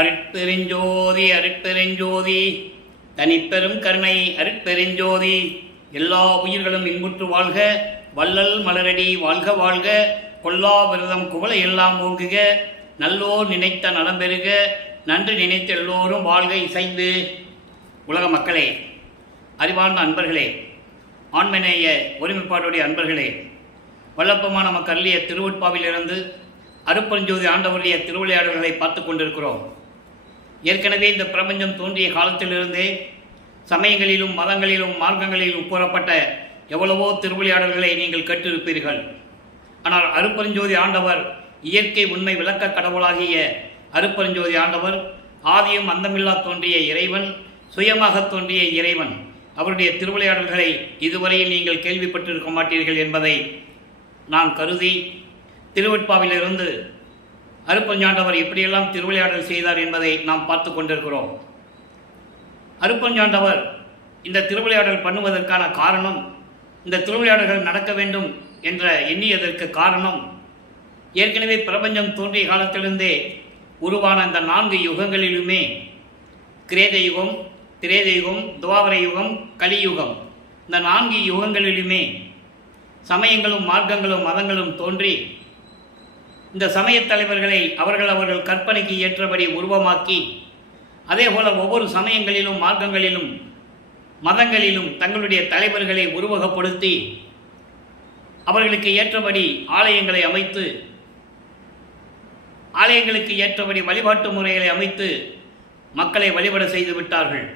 அருட்பெருஞ்சோதி அருட்பெருஞ்சோதி தனிப்பெரும் கருணை அருட்பெருஞ்சோதி. எல்லா உயிர்களும் இன்புற்று வாழ்க, வள்ளல் மலரடி வாழ்க வாழ்க, கொல்லா விரதம் குவளை எல்லாம் ஓங்குக, நல்லோர் நினைத்த நலம் பெறுக, நன்று நினைத்த எல்லோரும் வாழ்க இசைந்து. உலக மக்களே, அறிவார்ந்த அன்பர்களே, ஆண்மநேய ஒருமைப்பாடுடைய அன்பர்களே, வல்லப்பமான நமக்கு அள்ளிய திருவொட்பாவிலிருந்து அருட்பெருஞ்சோதி ஆண்டவருடைய திருவிளையாடல்களை பார்த்து கொண்டிருக்கிறோம். ஏற்கனவே இந்த பிரபஞ்சம் தோன்றிய காலத்திலிருந்தே சமயங்களிலும் மதங்களிலும் மார்க்கங்களிலும் கூறப்பட்ட எவ்வளவோ திருவிளையாடல்களை நீங்கள் கேட்டிருப்பீர்கள். ஆனால் அருட்பெருஞ்சோதி ஆண்டவர் இயற்கை உண்மை விளக்க கடவுளாகிய அருட்பெருஞ்சோதி ஆண்டவர் ஆதியும் அந்தமில்லா தோன்றிய இறைவன், சுயமாக தோன்றிய இறைவன். அவருடைய திருவிளையாடல்களை இதுவரையில் நீங்கள் கேள்விப்பட்டிருக்க மாட்டீர்கள் என்பதை நான் கருதி திருவெட்பாவிலிருந்து அருட்பெருஞ்சாண்டவர் எப்படியெல்லாம் திருவிளையாடல் செய்தார் என்பதை நாம் பார்த்து கொண்டிருக்கிறோம். அருட்பெருஞ்சாண்டவர் இந்த திருவிளையாடல் பண்ணுவதற்கான காரணம், இந்த திருவிளையாடல்கள் நடக்க வேண்டும் என்ற எண்ணியதற்கு காரணம், ஏற்கனவே பிரபஞ்சம் தோன்றிய காலத்திலிருந்தே உருவான இந்த 4 யுகங்களிலுமே கிரேத யுகம், திரேத யுகம், துவாபர யுகம், கலியுகம், இந்த 4 யுகங்களிலுமே சமயங்களும் மார்க்கங்களும் மதங்களும் தோன்றி இந்த சமயத் தலைவர்களை அவர்கள் கற்பனைக்கு ஏற்றபடி உருவமாக்கி, அதே போல ஒவ்வொரு சமயங்களிலும் மார்க்கங்களிலும் மதங்களிலும் தங்களுடைய தலைவர்களை உருவகப்படுத்தி அவர்களுக்கு ஏற்றபடி ஆலயங்களை அமைத்து, ஆலயங்களுக்கு ஏற்றபடி வழிபாட்டு முறைகளை அமைத்து மக்களை வழிபட செய்து விட்டார்கள்.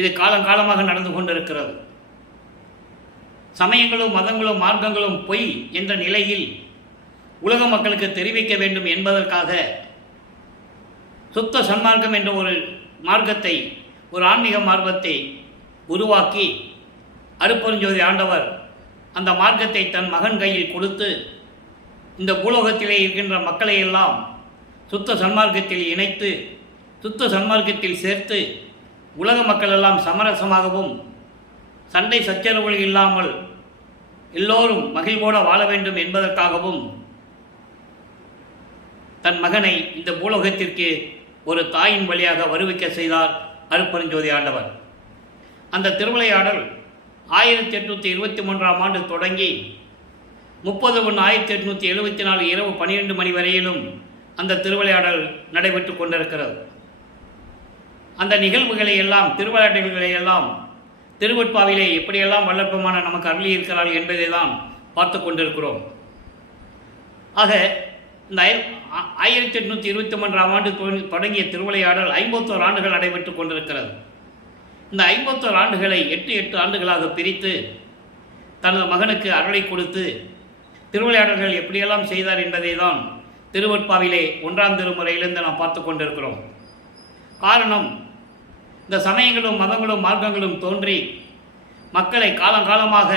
இது காலங்காலமாக நடந்து கொண்டிருக்கிறது. சமயங்களும் மதங்களும் மார்க்கங்களும் பொய் என்ற நிலையில் உலக மக்களுக்கு தெரிவிக்க வேண்டும் என்பதற்காக சுத்த சன்மார்க்கம் என்ற ஒரு மார்க்கத்தை, ஒரு ஆன்மீக மார்க்கத்தை உருவாக்கி அருட்பெருஞ்சோதி ஆண்டவர் அந்த மார்க்கத்தை தன் மகன் கையில் கொடுத்து இந்த பூலோகத்திலே இருக்கின்ற மக்களை எல்லாம் சுத்த சன்மார்க்கத்தில் இணைத்து, சுத்த சன்மார்க்கத்தில் சேர்த்து உலக மக்கள் எல்லாம் சமரசமாகவும் சண்டை சச்சரவுகள் இல்லாமல் எல்லோரும் மகிழ்வோடு வாழ வேண்டும் என்பதற்காகவும் தன் மகனை இந்த பூலோகத்திற்கு ஒரு தாயின் வழியாக வருவிக்க செய்தார் அருட்பெருஞ்சோதி ஆண்டவர். அந்த திருவிளையாடல் 1823ஆம் ஆண்டு தொடங்கி 30/1/1874 இரவு 12 மணி வரையிலும் அந்த திருவிளையாடல் நடைபெற்று கொண்டிருக்கிறது. அந்த நிகழ்வுகளை எல்லாம், திருவிளையாடல்களை எல்லாம் திருவெட்பாவிலே எப்படியெல்லாம் வல்லற்பமான நமக்கு அருளியிருக்கிறார் என்பதை தான் பார்த்து கொண்டிருக்கிறோம். ஆக இந்த 1823ஆம் ஆண்டு தொடங்கிய திருவிளையாடல் 51 ஆண்டுகள் நடைபெற்று கொண்டிருக்கிறது. இந்த 51 ஆண்டுகளை 8 ஆண்டுகளாக பிரித்து தனது மகனுக்கு அருளை கொடுத்து திருவிளையாடல்கள் எப்படியெல்லாம் செய்தார் என்பதை தான் திருவெட்பாவிலே 1ஆம் திருமுறையிலிருந்து நாம் பார்த்து கொண்டிருக்கிறோம். காரணம், இந்த சமயங்களும் மதங்களும் மார்க்கங்களும் தோன்றி மக்களை காலங்காலமாக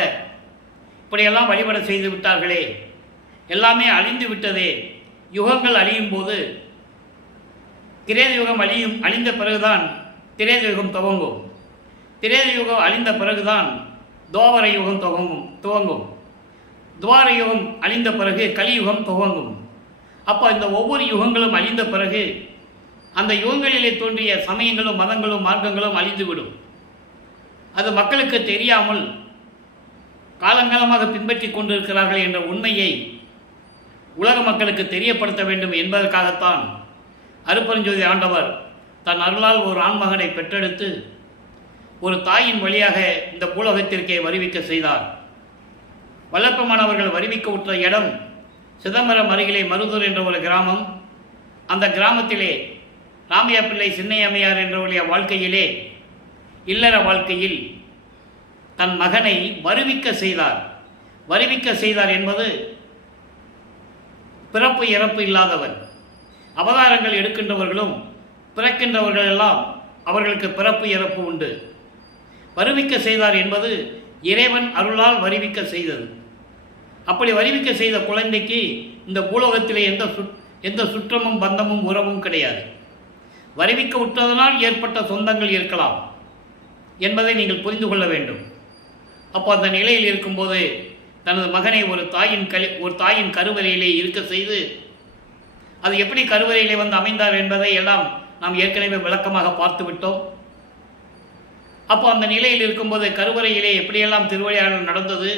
இப்படியெல்லாம் வழிபட செய்து விட்டார்களே, எல்லாமே அழிந்து விட்டதே. யுகங்கள் அழியும் போது கிரேத யுகம் அழிந்த பிறகுதான் திரேத யுகம் துவங்கும். திரேத யுகம் அழிந்த பிறகுதான் துவாபர யுகம் துவங்கும். துவார யுகம் அழிந்த பிறகு கலியுகம் துவங்கும். அப்போ இந்த ஒவ்வொரு யுகங்களும் அழிந்த பிறகு அந்த யுகங்களிலே தோன்றிய சமயங்களும் மதங்களும் மார்க்கங்களும் அழிந்துவிடும். அது மக்களுக்கு தெரியாமல் காலங்காலமாக பின்பற்றி கொண்டிருக்கிறார்கள் என்ற உண்மையை உலக மக்களுக்கு தெரியப்படுத்த வேண்டும் என்பதற்காகத்தான் அருட்பெருஞ்சோதி ஆண்டவர் தன் அருளால் ஒரு ஆண்மகனை பெற்றெடுத்து ஒரு தாயின் வழியாக இந்த பூலோகத்திற்கே வருவிக்க செய்தார். வல்லற்பமானவர்கள் வருவிக்க உற்ற இடம் சிதம்பரம் அருகிலே மருதூர் என்ற ஒரு கிராமம். அந்த கிராமத்திலே ராமையா பிள்ளை சின்னையம்மையார் என்றவருடைய வாழ்க்கையிலே, இல்லற வாழ்க்கையில் தன் மகனை வருவிக்க செய்தார். வருவிக்க செய்தார் என்பது பிறப்பு இறப்பு இல்லாதவர். அவதாரங்கள் எடுக்கின்றவர்களும் பிறக்கின்றவர்கள் எல்லாம் அவர்களுக்கு பிறப்பு இறப்பு உண்டு. வருவிக்க செய்தார் என்பது இறைவன் அருளால் வருவிக்க செய்தது. அப்படி வருவிக்க செய்த குழந்தைக்கு இந்த பூலோகத்திலே எந்த சுற்றமும் பந்தமும் உறவும் கிடையாது. வருவிக்க உற்றதனால் ஏற்பட்ட சொந்தங்கள் இருக்கலாம் என்பதை நீங்கள் புரிந்து கொள்ள வேண்டும். அப்போ அந்த நிலையில் இருக்கும்போது தனது மகனை ஒரு தாயின் கருவறையிலே இருக்க செய்து அது எப்படி கருவறையிலே வந்து அமைந்தார் என்பதை எல்லாம் நாம் ஏற்கனவே விளக்கமாக பார்த்து விட்டோம். அப்போ அந்த நிலையில் இருக்கும்போது கருவறையிலே எப்படியெல்லாம் திருவிளையாடல் நடந்தது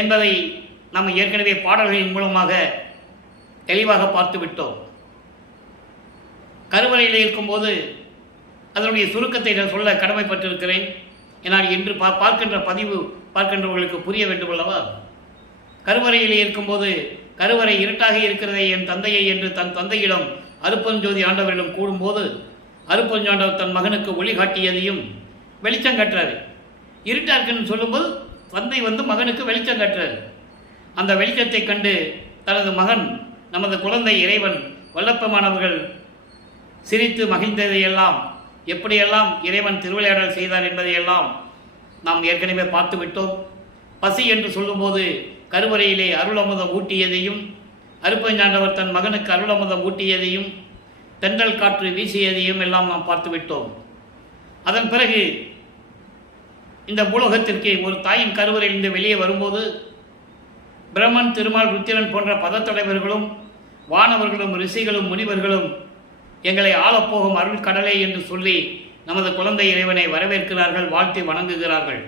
என்பதை நாம் ஏற்கனவே பாடல்களின் மூலமாக தெளிவாக பார்த்து விட்டோம். கருவறையில் இருக்கும்போது அதனுடைய சுருக்கத்தை நான் சொல்ல கடமைப்பட்டிருக்கிறேன். ஏன்னால் இன்று பார்க்கின்ற பதிவு பார்க்கின்றவர்களுக்கு புரிய வேண்டும் அல்லவா? கருவறையில் இருக்கும்போது கருவறை இருட்டாக இருக்கிறதே என் தந்தையை என்று தன் தந்தையிடம் அருப்பெருஞ்சோதி ஆண்டவரிடம் கூடும்போது அருப்பெருஞ்சாண்டவர் தன் மகனுக்கு ஒளி காட்டியதையும் வெளிச்சம் கட்டுறாரு. இருட்டா இருக்குன்னு சொல்லும்போது தந்தை மகனுக்கு வெளிச்சம் கட்டுறாரு. அந்த வெளிச்சத்தை கண்டு தனது மகன் நமது குழந்தை இறைவன் வல்லப்பமானவர்கள் சிரித்து மகிழ்ந்ததையெல்லாம் எப்படியெல்லாம் இறைவன் திருவிளையாடல் செய்தார் என்பதையெல்லாம் நாம் ஏற்கனவே பார்த்து விட்டோம். பசி என்று சொல்லும்போது கருவறையிலே அருளமுதம் ஊட்டியதையும் அருப்பெருஞ்சாண்டவர் தன் மகனுக்கு அருளமுதம் ஊட்டியதையும் தென்றல் காற்று வீசியதையும் எல்லாம் நாம் பார்த்து விட்டோம். அதன் பிறகு இந்த பூலோகத்திற்கு ஒரு தாயின் கருவறையிலிருந்து வெளியே வரும்போது பிரம்மன், திருமால், ருத்திரன் போன்ற பதத்தலைவர்களும் வானவர்களும் ரிஷிகளும் முனிவர்களும் எங்களை ஆளப்போகும் அருள் கடலே என்று சொல்லி நமது குழந்தை இறைவனை வரவேற்கிறார்கள், வாழ்த்தி வணங்குகிறார்கள்.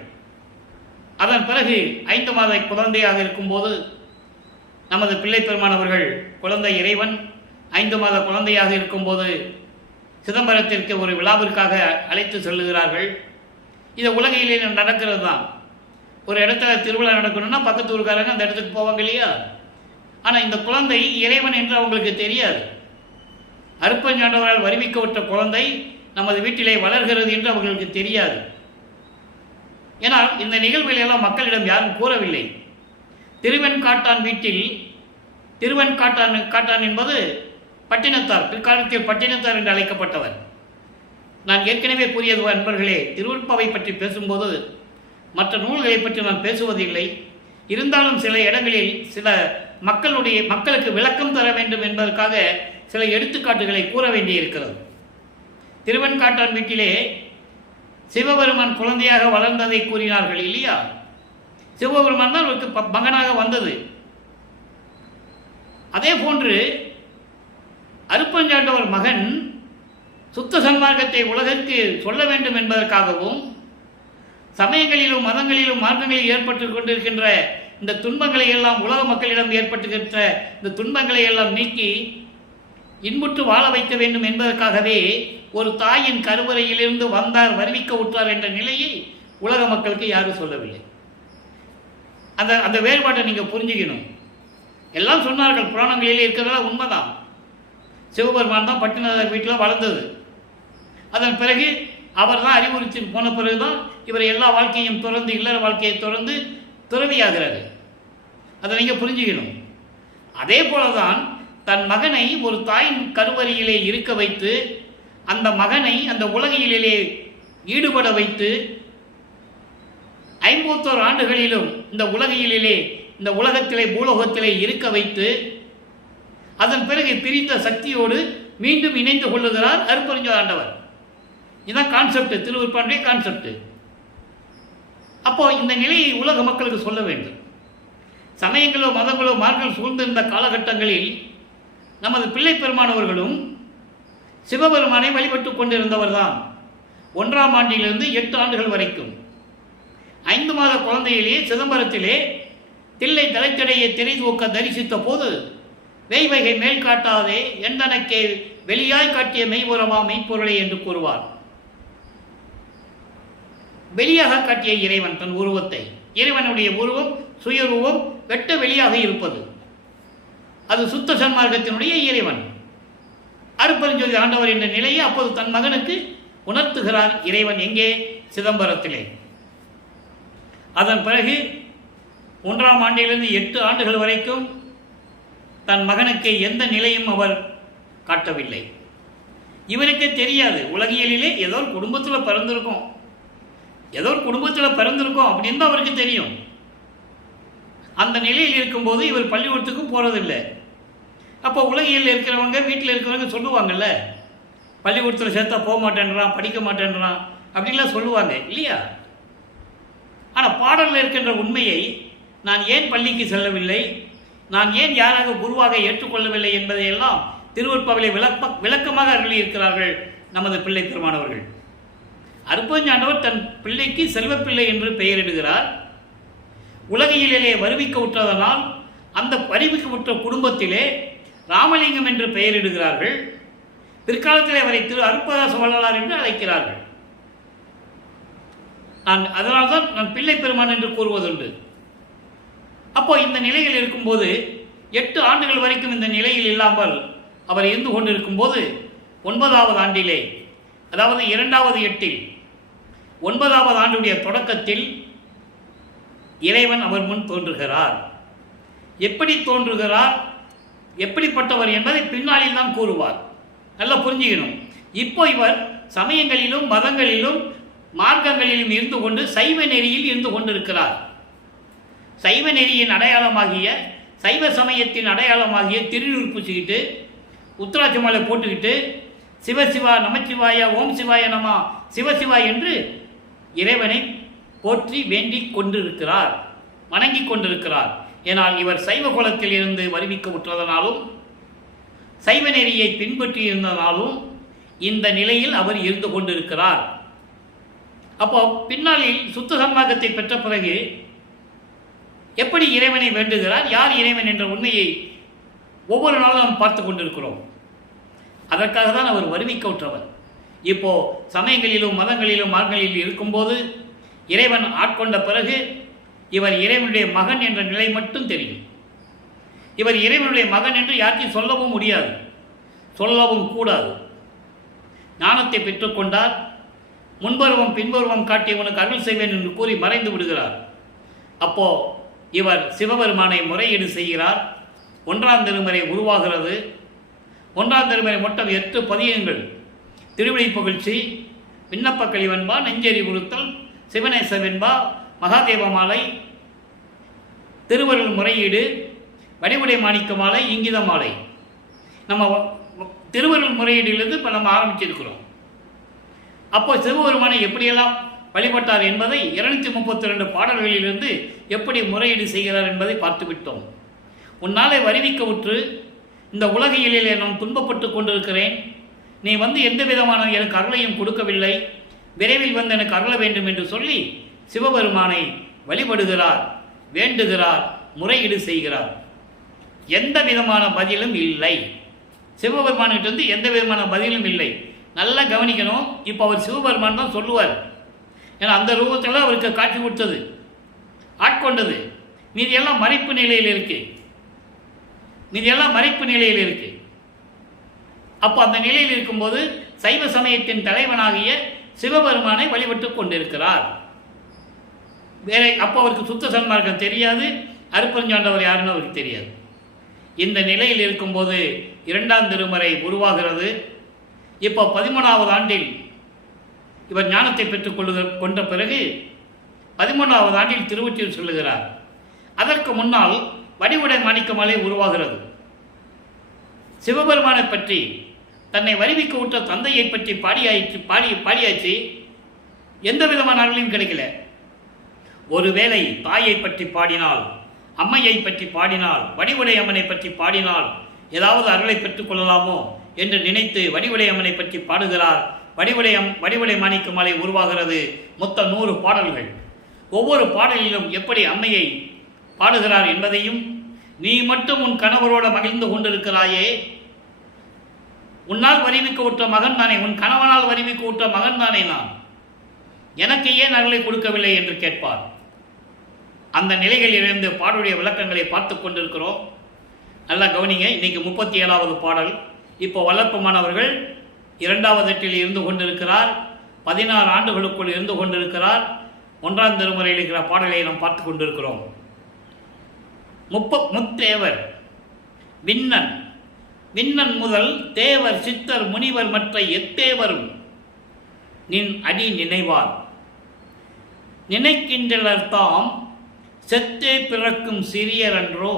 அதன் பிறகு 5 மாத குழந்தையாக இருக்கும்போது நமது பிள்ளை பெருமானவர்கள் குழந்தை இறைவன் 5 மாத குழந்தையாக இருக்கும்போது சிதம்பரத்திற்கு ஒரு விழாவிற்காக அழைத்து செல்லுகிறார்கள். இது உலகையிலே நடக்கிறது தான். ஒரு இடத்துல திருவிழா நடக்கணும்னா பக்கத்து ஊருக்காரங்க அந்த இடத்துக்கு போவாங்க இல்லையா? ஆனால் இந்த குழந்தை இறைவன் என்று அவங்களுக்கு தெரியாது. அருப்பெருஞ்சாண்டவரால் வருவிக்கப்பட்ட குழந்தை நமது வீட்டிலே வளர்கிறது என்று அவர்களுக்கு தெரியாது. ஏனால் இந்த நிகழ்வுகளெல்லாம் மக்களிடம் யாரும் கூறவில்லை. திருவெண்காட்டான் வீட்டில் திருவெண்காட்டான் என்பது பட்டினத்தார், பிற்காலத்தில் பட்டினத்தார் என்று அழைக்கப்பட்டவர். நான் ஏற்கனவே கூறியது அன்பர்களே, திருவெண்பாவை பற்றி பேசும்போது மற்ற நூல்களை பற்றி நான் பேசுவதில்லை. இருந்தாலும் சில இடங்களில் சில மக்களுக்கு விளக்கம் தர வேண்டும் என்பதற்காக சில எடுத்துக்காட்டுகளை கூற வேண்டியிருக்கிறது. திருவெண்காட்டான் வீட்டிலே சிவபெருமான் குழந்தையாக வளர்ந்ததை கூறினார்கள் இல்லையா? சிவபெருமான் தான் அவருக்கு மகனாக வந்தது. அதே போன்று அருப்பெருஞ்சாண்டவர் மகன் சுத்த சன்மார்க்கத்தை உலகிற்கு சொல்ல வேண்டும் என்பதற்காகவும் சமயங்களிலும் மதங்களிலும் மார்க்கங்களில் ஏற்பட்டு கொண்டிருக்கின்ற இந்த துன்பங்களை எல்லாம் உலக மக்களிடம் ஏற்பட்டுகின்ற இந்த துன்பங்களை எல்லாம் நீக்கி இன்புற்று வாழ வைக்க வேண்டும் என்பதற்காகவே ஒரு தாயின் கருவறையிலிருந்து வந்தார், வருவிக்க விட்டார் என்ற நிலையை உலக மக்களுக்கு யாரும் சொல்லவில்லை. அந்த வேறுபாட்டை நீங்கள் புரிஞ்சுக்கணும். எல்லாம் சொன்னார்கள், புராணங்களிலே இருக்கிறதெல்லாம் உண்மைதான். சிவபெருமான் தான் பட்டினத்தார் வீட்டில் வளர்ந்தது. அதன் பிறகு அவர் தான் அறிவுறுத்தி போன பிறகுதான் இவர் எல்லா வாழ்க்கையும் தொடர்ந்து இல்லற வாழ்க்கையை தொடர்ந்து துறவியாகிறாரு. அதை நீங்கள் புரிஞ்சுக்கணும். அதே போலதான் தன் மகனை ஒரு தாயின் கருவறையிலே இருக்க வைத்து அந்த மகனை அந்த உலகிலே ஈடுபட வைத்து 51 ஆண்டுகளிலும் இந்த உலகத்திலே பூலோகத்திலே இருக்க வைத்து அதன் பிறகு பிரிந்த சக்தியோடு மீண்டும் இணைந்து கொள்ளுகிறார் அருப்பெருஞ்சாண்டவர். இதுதான் கான்செப்ட், திருவிற்பாண்டிய கான்செப்ட். அப்போ இந்த நிலையை உலக மக்களுக்கு சொல்ல வேண்டும். சமயங்களோ மதங்களோ மார்கள் சூழ்ந்திருந்த காலகட்டங்களில் நமது பிள்ளை பெருமானவர்களும் சிவபெருமானை வழிபட்டு கொண்டிருந்தவர் தான். 1ஆம் ஆண்டிலிருந்து 8 ஆண்டுகள் வரைக்கும் 5 மாத குழந்தையிலே சிதம்பரத்திலே தில்லை தலைத்தடையை திரைதூக்க தரிசித்த போது வெய்வகை மேல் காட்டாதே எந்தனக்கே வெளியாய் காட்டிய மெய்புறமா மெய்ப்பொருளை என்று கூறுவார். வெளியாக காட்டிய இறைவன் தன் உருவத்தை, இறைவனுடைய உருவம் சுயரூபம் வெட்ட வெளியாக இருப்பது, அது சுத்த சன்மார்க்கத்தினுடைய இறைவன். அருப்பெருஞ்சோதி ஆண்டவர் என்ற நிலையை அப்போது தன் மகனுக்கு உணர்த்துகிறார் இறைவன். எங்கே? சிதம்பரத்திலே. அதன் பிறகு 1ஆம் ஆண்டிலிருந்து 8 ஆண்டுகள் வரைக்கும் தன் மகனுக்கு எந்த நிலையும் அவர் காட்டவில்லை. இவருக்கே தெரியாது, உலகியலிலே ஏதோ ஒரு குடும்பத்தில் பிறந்திருக்கும் அப்படின்னு தான் அவருக்கு தெரியும். அந்த நிலையில் இருக்கும்போது இவர் பள்ளிக்கூடத்துக்கும் போகிறதில்லை. அப்போ உலகியல் இருக்கிறவங்க வீட்டில் இருக்கிறவங்க சொல்லுவாங்கல்ல, பள்ளிக்கூடத்தில் சேர்த்தா போக மாட்டேன்றான், படிக்க மாட்டேன்றான் அப்படின்லாம் சொல்லுவாங்க இல்லையா? ஆனால் பாடலில் இருக்கின்ற உண்மையை நான் ஏன் பள்ளிக்கு செல்லவில்லை, நான் ஏன் யாராக குருவாக ஏற்றுக்கொள்ளவில்லை என்பதையெல்லாம் திருவருட்பாவிலே விளக்கமாக அருளியிருக்கிறார்கள் நமது பிள்ளை பெருமானவர்கள். அருட்பெருஞ்சாண்டவர் தன் பிள்ளைக்கு செல்வப்பிள்ளை என்று பெயரிடுகிறார். உலகியலிலே வருவிக்க உற்றதனால் அந்த வருவிக்க உற்ற குடும்பத்திலே ராமலிங்கம் என்று பெயரிடுகிறார்கள். பிற்காலத்திலே அவரை திரு அருட்பதாச வள்ளலார் என்று அழைக்கிறார்கள். அதனால்தான் நான் பிள்ளை பெருமான் என்று கூறுவதுண்டு. அப்போ இந்த நிலையில் இருக்கும்போது 8 ஆண்டுகள் வரைக்கும் இந்த நிலையில் இல்லாமல் அவர் இருந்து கொண்டிருக்கும் போது 9வது ஆண்டிலே, அதாவது 2வது எட்டில் 9வது ஆண்டுடைய தொடக்கத்தில் இறைவன் அவர் முன் தோன்றுகிறார். எப்படி தோன்றுகிறார், எப்படிப்பட்டவர் என்பதை பின்னாளில் தான் கூறுவார். நல்லா புரிஞ்சுக்கணும். இப்போ இவர் சமயங்களிலும் மதங்களிலும் மார்க்கங்களிலும் இருந்து கொண்டு சைவ நெறியில் இருந்து கொண்டிருக்கிறார். சைவ நெறியின் அடையாளமாகிய, சைவ சமயத்தின் அடையாளமாகிய திருநீர் பூசிக்கிட்டு, உத்தராட்ச மாலை போட்டுக்கிட்டு, சிவசிவா நமச்சிவாய ஓம் சிவாய நமா சிவசிவா என்று இறைவனை போற்றி வேண்டிக் கொண்டிருக்கிறார், வணங்கி கொண்டிருக்கிறார். ஏனால் இவர் சைவ குலத்தில் இருந்து வருவிக்க உற்றதனாலும் சைவ நெறியை பின்பற்றி இருந்ததாலும் இந்த நிலையில் அவர் இருந்து கொண்டிருக்கிறார். அப்போ பின்னாளில் சுத்த சன்மார்க்கத்தை பெற்ற பிறகு எப்படி இறைவனை வேண்டுகிறார், யார் இறைவன் என்ற உண்மையை ஒவ்வொரு நாளும் நாம் பார்த்து கொண்டிருக்கிறோம். அதற்காக தான் அவர் வருவிக்க உற்றவர். இப்போ சமயங்களிலும் மதங்களிலும் மார்க்கங்களிலும் இருக்கும்போது இறைவன் ஆட்கொண்ட பிறகு இவர் இறைவனுடைய மகன் என்ற நிலை மட்டும் தெரியும். இவர் இறைவனுடைய மகன் என்று யாருக்கும் சொல்லவும் முடியாது, சொல்லவும் கூடாது. ஞானத்தை பெற்றுக்கொண்டார். முன்பருவம் பின்பருவம் காட்டி உனக்கு அருள் செய்வேன் என்று கூறி மறைந்து விடுகிறார். அப்போ இவர் சிவபெருமானை முறையீடு செய்கிறார். 1ஆம் திருமுறை உருவாகிறது. 1ஆம் திருமுறை மொத்தம் 8 பதியங்கள்: திருவிழி புகழ்ச்சி, விண்ணப்ப கழிவன்பா, நெஞ்செறி உறுத்தல், சிவநேச வெண்பா, மகாதேவ மாலை, திருவருள் முறையீடு, வடிவுடை மாணிக்க மாலை, இங்கித மாலை. நம்ம திருவருள் முறையீடிலிருந்து இப்போ நம்ம ஆரம்பிச்சிருக்கிறோம். அப்போ சிவபெருமானை எப்படியெல்லாம் வழிபட்டார் என்பதை 232 பாடல்களிலிருந்து எப்படி முறையீடு செய்கிறார் என்பதை பார்த்துவிட்டோம். உன்னாலே வருவிக்க உற்று இந்த உலகியலிலே நான் துன்பப்பட்டு கொண்டிருக்கிறேன். நீ எந்த விதமான எனக்கு அருளையும் கொடுக்கவில்லை. விரைவில் எனக்கு அருள வேண்டும் என்று சொல்லி சிவபெருமானை வழிபடுகிறார், வேண்டுகிறார், முறையீடு செய்கிறார். எந்த விதமான பதிலும் இல்லை. சிவபெருமானிலிருந்து எந்த விதமான பதிலும் இல்லை. நல்லா கவனிக்கணும். இப்போ அவர் சிவபெருமான் தான் சொல்லுவார். ஏன்னா அந்த ரூபத்தில் அவருக்கு காட்சி கொடுத்தது, ஆட்கொண்டது. மீதியெல்லாம் மறைப்பு நிலையில் இருக்கு. அப்போ அந்த நிலையில் இருக்கும்போது சைவ சமயத்தின் தலைவனாகிய சிவபெருமானை வழிபட்டு கொண்டிருக்கிறார். வேற அப்போ அவருக்கு சுத்த சன்மார்க்கம் தெரியாது, அருட்பெருஞ்சாண்டவர் யாருன்னு அவருக்கு தெரியாது. இந்த நிலையில் இருக்கும்போது 2ஆம் திருமுறை உருவாகிறது. இப்போ 13வது ஆண்டில் இவர் ஞானத்தை பெற்றுக் கொண்ட பிறகு 13வது ஆண்டில் திருவொற்றியூர் சொல்லுகிறார். அதற்கு முன்னால் வடிவுடை மாணிக்க மாலை உருவாகிறது. சிவபெருமானை பற்றி, தன்னை வருவிக்க விட்ட தந்தையை பற்றி பாடியாச்சு. எந்த விதமான அருளையும் கிடைக்கல. ஒருவேளை தாயை பற்றி பாடினால், அம்மையை பற்றி பாடினால், வடிவுடை அம்மனை பற்றி பாடினால் ஏதாவது அருளை பெற்றுக் கொள்ளலாமோ என்று நினைத்து வடிவுடை அம்மனை பற்றி பாடுகிறார். வடிவுடை மாணிக்க மாலை உருவாகிறது. மொத்தம் 100 பாடல்கள். ஒவ்வொரு பாடலிலும் எப்படி அம்மையை பாடுகிறார் என்பதையும், நீ மட்டும் உன் கணவரோட மகிழ்ந்து கொண்டிருக்கிறாயே, உன்னால் வருவிக்க விட்ட மகன் தானே, உன் கணவனால் வருவிக்க விட்ட மகன் தானே நான், எனக்கு ஏன் அருளை கொடுக்கவில்லை என்று கேட்பார். அந்த நிலைகளிலிருந்து பாடலுடைய விளக்கங்களை பார்த்து கொண்டிருக்கிறோம். நல்லா கவனிங்க. இன்னைக்கு 37வது பாடல். இப்போ வளர்ப்பமானவர்கள் 2வது எட்டில் இருந்து கொண்டிருக்கிறார். 16 ஆண்டுகளுக்குள் இருந்து கொண்டிருக்கிறார். 1ஆம் திருமுறையில் இருக்கிற பாடலை நாம் பார்த்து கொண்டிருக்கிறோம். முத்தேவர் விண்ணன், விண்ணன் முதல் தேவர் சித்தர் முனிவர் மற்ற எத்தேவரும் நின் அடி நினைவார். நினைக்கின்றனர் தாம் செத்தே பிறக்கும் சிறியர் என்றோ.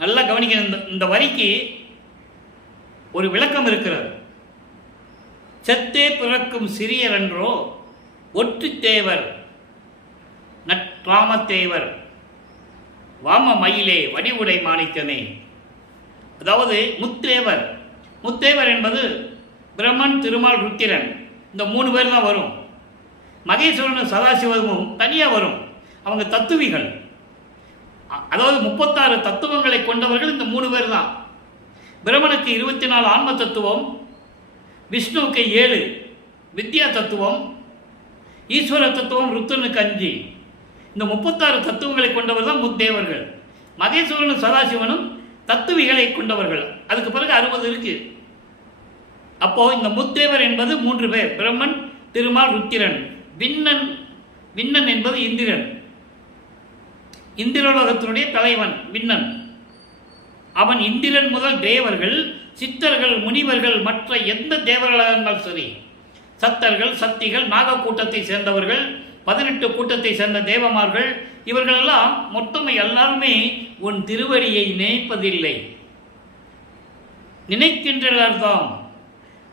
நல்லா கவனிக்கணும். இந்த வரிக்கு ஒரு விளக்கம் இருக்கிறது. செத்தே பிறக்கும் சிறியர் என்றோ ஒற்று தேவர் நற்றாமத்தேவர் வாம மயிலே வடிவுடை மாணிக்கமே. அதாவது முத்தேவர். முத்தேவர் என்பது பிரம்மன், திருமால், ருத்திரன், இந்த 3 பேர் தான் வரும். மகேஸ்வரனும் சதாசிவமும் தனியாக வரும். அவங்க தத்துவிகள். அதாவது 36 தத்துவங்களை கொண்டவர்கள் இந்த 3 பேர் தான். பிரம்மனுக்கு 24 ஆன்ம தத்துவம், விஷ்ணுவுக்கு 7 வித்யா தத்துவம், ஈஸ்வர தத்துவம் ருத்ரனுக்கு 5. இந்த 36 தத்துவங்களை கொண்டவர் தான் முத்தேவர்கள். மகேஸ்வரனும் சதாசிவனும் தத்துவிகளை கொண்டவர்கள். அதுக்கு பிறகு 60 இருக்கு. அப்போ இந்த முத்தேவர் என்பது 3 பேர்: பிரம்மன், திருமால், ருத்திரன். விண்ணன் என்பது இந்திரன், இந்திரலோகத்தினுடைய தலைவன் விண்ணன். அவன் இந்திரன் முதல் தேவர்கள், சித்தர்கள், முனிவர்கள், மற்ற எந்த தேவர்களாக இருந்தாலும் சரி, சத்தர்கள், சக்திகள், நாக கூட்டத்தை சேர்ந்தவர்கள், 18 கூட்டத்தை சேர்ந்த தேவமார்கள், இவர்களெல்லாம் மொத்தம் எல்லாருமே உன் திருவடியை நினைப்பதில்லை. நினைக்கின்றதான்.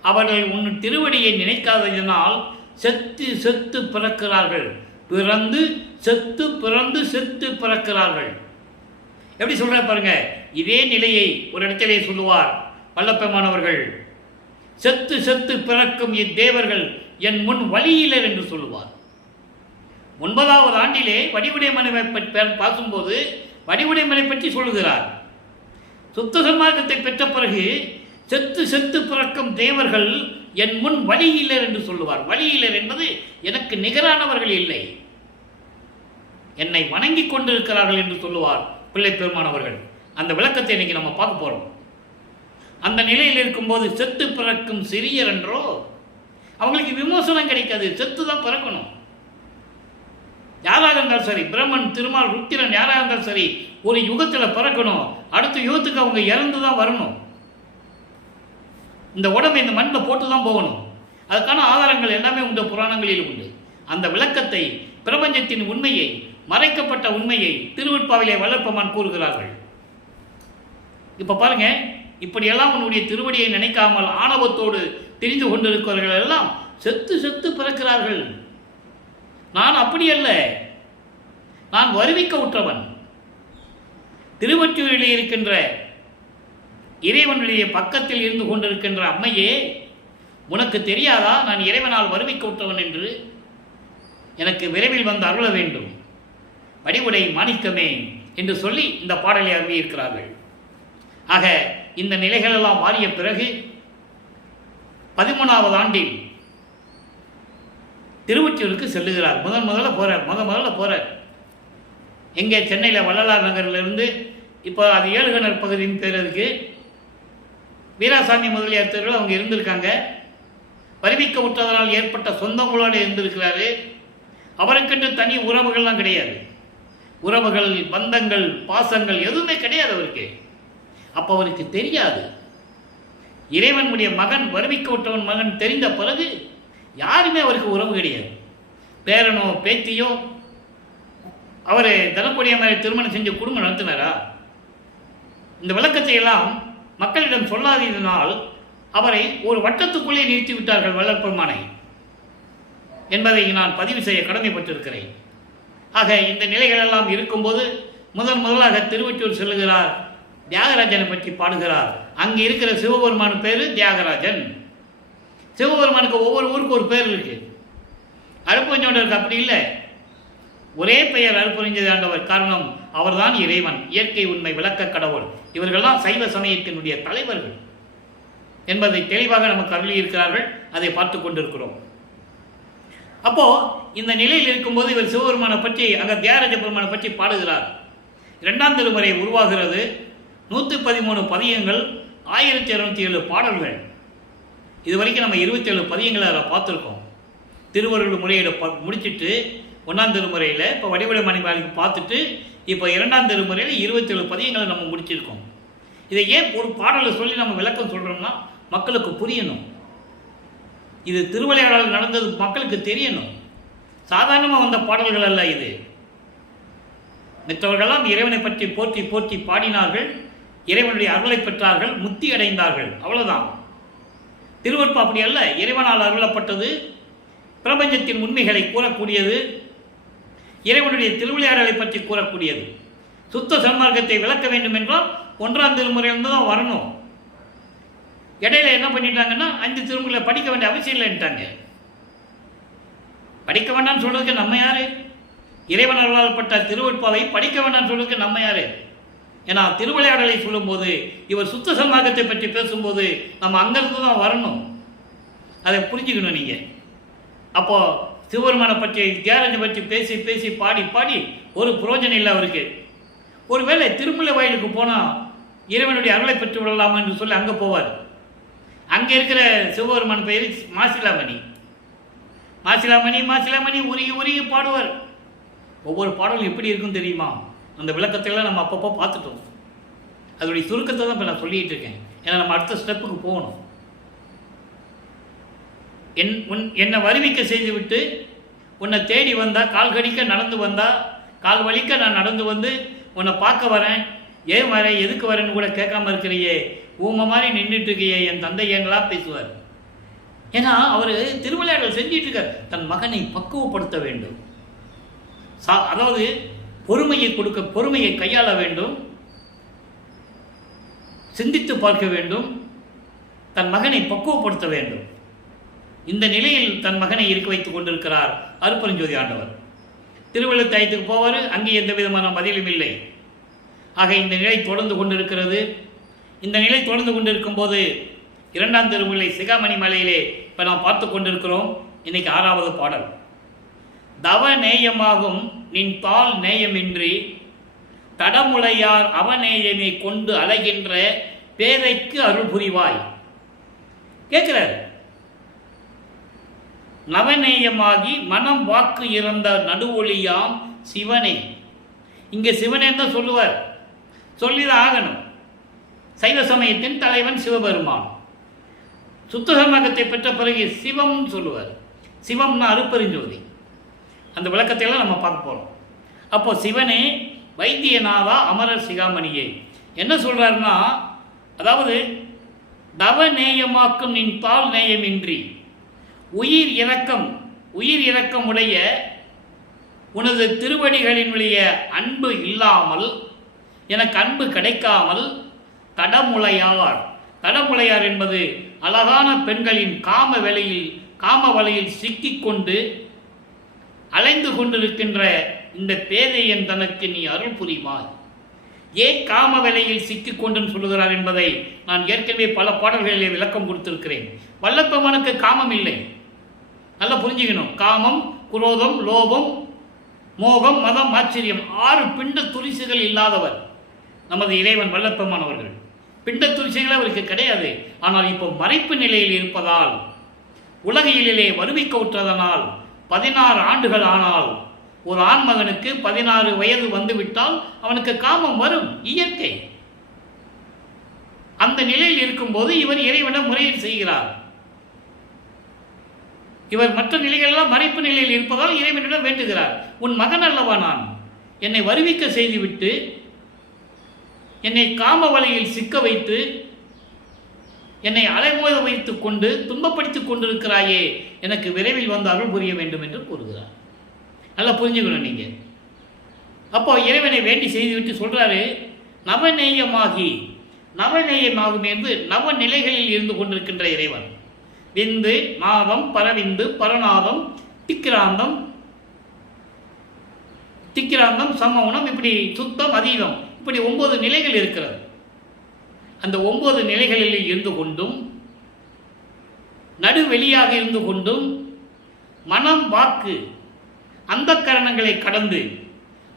அவர்கள் உன் திருவடியை நினைக்காததினால் செத்து செத்து பிறக்கிறார்கள். பிறந்து செத்து, பிறந்து செத்து பிறக்கிறார்கள். எப்படி சொல்ற பாருங்க. இதே நிலையை ஒரு இடத்திலே சொல்லுவார் வல்லப்பெருமானவர்கள். செத்து செத்து பிறக்கும் இத்தேவர்கள் என் முன் வழியிலர் என்று சொல்லுவார். 9வது ஆண்டிலே வடிவுடைமனை பார்க்கும்போது வடிவுடைமனை பற்றி சொல்லுகிறார். சுத்த சன்மார்க்கத்தை பெற்ற பிறகு செத்து செத்து பிறக்கும் தேவர்கள் என் முன் வழியிலர் என்று சொல்லுவார். வழியிலர் என்பது எனக்கு நிகரானவர்கள் இல்லை, என்னை வணங்கி கொண்டிருக்கிறார்கள் என்று சொல்லுவார் பிள்ளை பெருமானவர்கள். அந்த விளக்கத்தை இன்னைக்கு நம்ம பார்க்க போறோம். அந்த நிலையில் இருக்கும்போது செத்து பிறக்கும் சிறியர் என்றோ அவங்களுக்கு விமோசனம் கிடைக்காது. செத்து தான் பிறக்கணும். யாராக இருந்தாலும் சரி, பிரம்மன், திருமால், ருத்திரன் யாராக இருந்தாலும் சரி, ஒரு யுகத்தில் பிறக்கணும். அடுத்த யுகத்துக்கு அவங்க இறந்து தான் வரணும். இந்த உடம்பை இந்த மண்ணில் போட்டு தான் போகணும். அதுக்கான ஆதாரங்கள் எல்லாமே உண்டு, புராணங்களில் உண்டு. அந்த விளக்கத்தை, பிரபஞ்சத்தின் உண்மையை, மறைக்கப்பட்ட உண்மையை திருவெட்பாவிலே வல்லப்பெருமான் கூறுகிறார்கள். இப்ப பாருங்க, இப்படியெல்லாம் உன்னுடைய திருவடியை நினைக்காமல் ஆணவத்தோடு தெரிந்து கொண்டிருக்கிறவர்கள் எல்லாம் செத்து செத்து பிறக்கிறார்கள். நான் அப்படி அல்ல, நான் வருவிக்க உற்றவன். திருவொற்றியூரிலே இருக்கின்ற இறைவனுடைய பக்கத்தில் இருந்து கொண்டிருக்கின்ற அம்மையே, உனக்கு தெரியாதா நான் இறைவனால் வருவிக்க உற்றவன் என்று? எனக்கு விரைவில் வந்து அருள வேண்டும், வடிவுடை மாணிக்கமே என்று சொல்லி இந்த பாடலை அருளியிருக்கிறார்கள். ஆக இந்த நிலைகளெல்லாம் மாறிய பிறகு 13வது ஆண்டில் திருவொற்றியூருக்கு செல்லுகிறார். முதல்ல போறார். எங்கே? சென்னையில் வள்ளலார் நகரிலிருந்து, இப்போ அது ஏழுகணர் பகுதியின் பேர் இருக்கு. வீராசாமி முதலியார் தெருவில் அவங்க இருந்திருக்காங்க. வருவிக்க விட்டதனால் ஏற்பட்ட சொந்தங்களோடு இருந்திருக்கிறாரு. அவருக்கென்று தனி உறவுகள்லாம் கிடையாது. உறவுகள், பந்தங்கள், பாசங்கள் எதுவுமே கிடையாது அவருக்கு. அப்போ அவருக்கு தெரியாது. இறைவனுடைய மகன், வருவிக்க விட்டவன் மகன் தெரிந்த பிறகு யாருமே அவருக்கு உறவு கிடையாது. பேரனோ பேத்தியோ அவர் தனக்கூடிய மாதிரி திருமணம் செஞ்சு குடும்பம் நடத்தினாரா? இந்த விளக்கத்தை எல்லாம் மக்களிடம் சொல்லாததினால் அவரை ஒரு வட்டத்துக்குள்ளே நிறுத்தி விட்டார்கள் வல்லற்பெருமானை என்பதை நான் பதிவு செய்ய கடமைப்பட்டிருக்கிறேன். ஆக இந்த நிலைகளெல்லாம் இருக்கும்போது முதலாக திருவொற்றியூர் செல்லுகிறார். தியாகராஜனை பற்றி பாடுகிறார். அங்கே இருக்கிற சிவபெருமான் பேரு தியாகராஜன். சிவபெருமானுக்கு ஒவ்வொரு ஊருக்கு ஒரு பேர் இருக்கு. அருப்பஞ்சோண்டருக்கு அப்படி இல்லை, ஒரே பெயர் அருப்பறிஞ்சதாண்டவர். காரணம், அவர்தான் இறைவன், இயற்கை உண்மை விளக்க கடவுள். இவர்கள்லாம் சைவ சமயத்தினுடைய தலைவர்கள் என்பதை தெளிவாக நமக்கு அருளியிருக்கிறார்கள். அதை பார்த்து கொண்டிருக்கிறோம். அப்போ இந்த நிலையில் இருக்கும்போது இவர் சிவபெருமானை பற்றி, அங்கே தியாகராஜ பெருமானை பற்றி பாடுகிறார். 2ஆம் திருமுறை உருவாகிறது. 113 பதியங்கள், 1207 பாடல்கள். இதுவரைக்கும் நம்ம 27 பதியங்களை அதில் பார்த்துருக்கோம். திருவருள் முறையில் முடிச்சுட்டு 1ஆம் திருமுறையில் இப்போ வடிவடை மணிமாளிக்கு பார்த்துட்டு இப்போ 2ஆம் திருமுறையில் 27 பதியங்களை நம்ம முடிச்சிருக்கோம். இதை ஏன் ஒரு பாடலை சொல்லி நம்ம விளக்கம் சொல்கிறோம்னா மக்களுக்கு புரியணும். இது திருவிளையாடல் நடந்தது மக்களுக்கு தெரியணும். சாதாரணமாக வந்த பாடல்கள் அல்ல இது. மற்றவர்களெல்லாம் இறைவனை பற்றி போற்றி போற்றி பாடினார்கள், இறைவனுடைய அருளை பெற்றார்கள், முக்தி அடைந்தார்கள், அவ்வளவுதான். திருவெட்பா அப்படி அல்ல. இறைவனால் அருளப்பட்டது, பிரபஞ்சத்தின் உண்மைகளை கூறக்கூடியது, இறைவனுடைய திருவிளையாடலை பற்றி கூறக்கூடியது. சுத்த சன்மார்க்கத்தை விளக்க வேண்டும் என்றால் 1ஆம் திருமுறையிலிருந்து தான் வரணும். இடையில என்ன பண்ணிட்டாங்கன்னா 5 திருமுறைகளை படிக்க வேண்டிய அவசியம் இல்லைன்ட்டாங்க. படிக்க வேண்டாம்னு சொல்றதுக்கு நம்ம யாரு? இறைவனர்களால் பட்ட திருவெட்பாவை படிக்க வேண்டாம்னு சொல்றதுக்கு நம்ம யாரு? ஏன்னா திருவிளையாடலை சொல்லும்போது, இவர் சுத்த சன்மார்க்கத்தை பற்றி பேசும்போது நம்ம அங்கிருந்து தான் வரணும். அதை புரிஞ்சுக்கணும் நீங்கள். அப்போ சிவபெருமானை பற்றி தியாகத்தை பற்றி பேசி பேசி பாடி பாடி ஒரு புரோஜனம் இல்லை அவருக்கு. ஒருவேளை திருமலை வயலுக்கு போனால் இறைவனுடைய அருளை பெற்று விடலாம் என்று சொல்லி அங்கே போவார். அங்கே இருக்கிற சிவபெருமான் பெயர் மாசிலாமணி. மாசிலாமணி மாசிலாமணி உருகி உருகி பாடுவார். ஒவ்வொரு பாடலும் எப்படி இருக்குன்னு தெரியுமா? அந்த விளக்கத்தையெல்லாம் நம்ம அப்பப்போ பார்த்துட்டோம். அதோடைய சுருக்கத்தை தான் இப்போ நான் சொல்லிகிட்டு இருக்கேன். ஏன்னா நம்ம அடுத்த ஸ்டெப்புக்கு போகணும். என்னை வருவிக்க செய்துவிட்டு உன்னை தேடி வந்தால், கால் கடிக்க நடந்து வந்தால், கால் வலிக்க நான் நடந்து வந்து உன்னை பார்க்க வரேன், ஏன் வரேன், எதுக்கு வரேன்னு கூட கேட்காம இருக்கிறையே, ஊமை மாதிரி நின்றுட்டு இருக்கையே, என் தந்தை ஏங்களா பேசுவார். ஏன்னா அவர் திருவிளையாடல் செஞ்சிட்டு இருக்கார். தன் மகனை பக்குவப்படுத்த வேண்டும். அதாவது பொறுமையை கொடுக்க, பொறுமையை கையாள வேண்டும், சிந்தித்து பார்க்க வேண்டும், தன் மகனை பக்குவப்படுத்த வேண்டும். இந்த நிலையில் தன் மகனை இருக்க வைத்துக் கொண்டிருக்கிறார் அருட்பெருஞ்சோதி ஆண்டவர். திருவள்ளத்தாயத்துக்கு போவார், அங்கே எந்த விதமான பதிலும் இல்லை. ஆக இந்த நிலை தொடர்ந்து கொண்டிருக்கிறது. இந்த நிலை தொடர்ந்து கொண்டிருக்கும் போது 2ஆம் திருமுறை சிகாமணி மலையிலே இப்போ நாம் பார்த்து கொண்டிருக்கிறோம். இன்னைக்கு 6வது பாடல். தவ நேயமாகும் நின் தாள் நேயமின்றி தடமுலையார் அவநேயமை கொண்டு அலைகின்ற பேதைக்கு அருள் புரிவாய். கேட்கிறார். நவநேயமாகி மனம் வாக்கு இறந்த நடுவொளியாம் சிவனை. இங்கே சிவனே தான் சொல்லுவார், சொல்லிதான் ஆகணும். சைவ சமயத்தின் தலைவன் சிவபெருமான். சுத்த சமயத்தை பெற்ற பிறகு சிவம் சொல்லுவார். சிவம்னா அருட்பெருஞ்சோதி. அந்த விளக்கத்தையெல்லாம் நம்ம பார்க்க போகிறோம். அப்போ சிவனே வைத்தியநாதா அமரர் சிகாமணியே என்ன சொல்கிறாருன்னா, அதாவது தவ நேயமாக்கும் நின் தாள் நேயமின்றி உயிர் இறக்கம் உடைய உனது திருவடிகளினுடைய அன்பு இல்லாமல், எனக்கு அன்பு கிடைக்காமல், தடமுலையார் என்பது அழகான பெண்களின் காம வலையில் சிக்கிக்கொண்டு அலைந்து கொண்டிருக்கின்ற இந்த பேதையன் தனக்கு நீ அருள் புரிவாய். ஏன் காம வலையில் சிக்கிக்கொண்டுன்னு சொல்லுகிறார் என்பதை நான் ஏற்கனவே பல பாடல்களிலே விளக்கம் கொடுத்திருக்கிறேன். வல்லப்பெருமானுக்கு காமம் இல்லை. நல்லா புரிஞ்சுக்கணும். காமம், குரோதம், லோபம், மோகம், மதம், ஆச்சரியம் 6 பிண்ட துரிசுகள் இல்லாதவர் நமது இறைவன் வல்லப்பெருமான் அவர்கள். பிண்ட துரிசுகள் அவருக்கு கிடையாது. ஆனால் இப்போ மறைப்பு நிலையில் இருப்பதால், உலகிலே வருவிக்க உற்றதனால் 16 ஆண்டுகள் ஆனால், ஒரு ஆண்மகனுக்கு 16 வயது வந்துவிட்டால் அவனுக்கு காமம் வரும், இயற்கை. அந்த நிலையில் இருக்கும்போது இவர் இறைவனை முறையில் செய்கிறார். இவர் மற்ற நிலைகளெல்லாம் மறைப்பு நிலையில் இருப்பதால் இறைவனிடம் வேண்டுகிறார். உன் மகன் அல்லவா நான், என்னை வருவிக்க செய்துவிட்டு என்னை காம வலையில் சிக்க வைத்து என்னை அலைமோத வைத்துக் கொண்டு துன்பப்படுத்திக் கொண்டிருக்கிறாயே, எனக்கு விரைவில் வந்து அருள் புரிய வேண்டும் என்று கூறுகிறார். நல்லா புரிஞ்சுக்கணும் நீங்க. அப்போ இறைவனை வேண்டி செய்துவிட்டு சொல்றாரு, நவநேயமாகும் என்று நவநிலைகளில் இருந்து கொண்டிருக்கின்ற இறைவன். விந்து, நாதம், பரவிந்து, பரநாதம், திக்கிராந்தம், சமவுனம், இப்படி சுத்தம், அதீதம், இப்படி 9 நிலைகள் இருக்கிறது. அந்த 9 நிலைகளில் இருந்து கொண்டும், நடுவெளியாக இருந்து கொண்டும், மனம், வாக்கு, அந்த கரணங்களை கடந்து,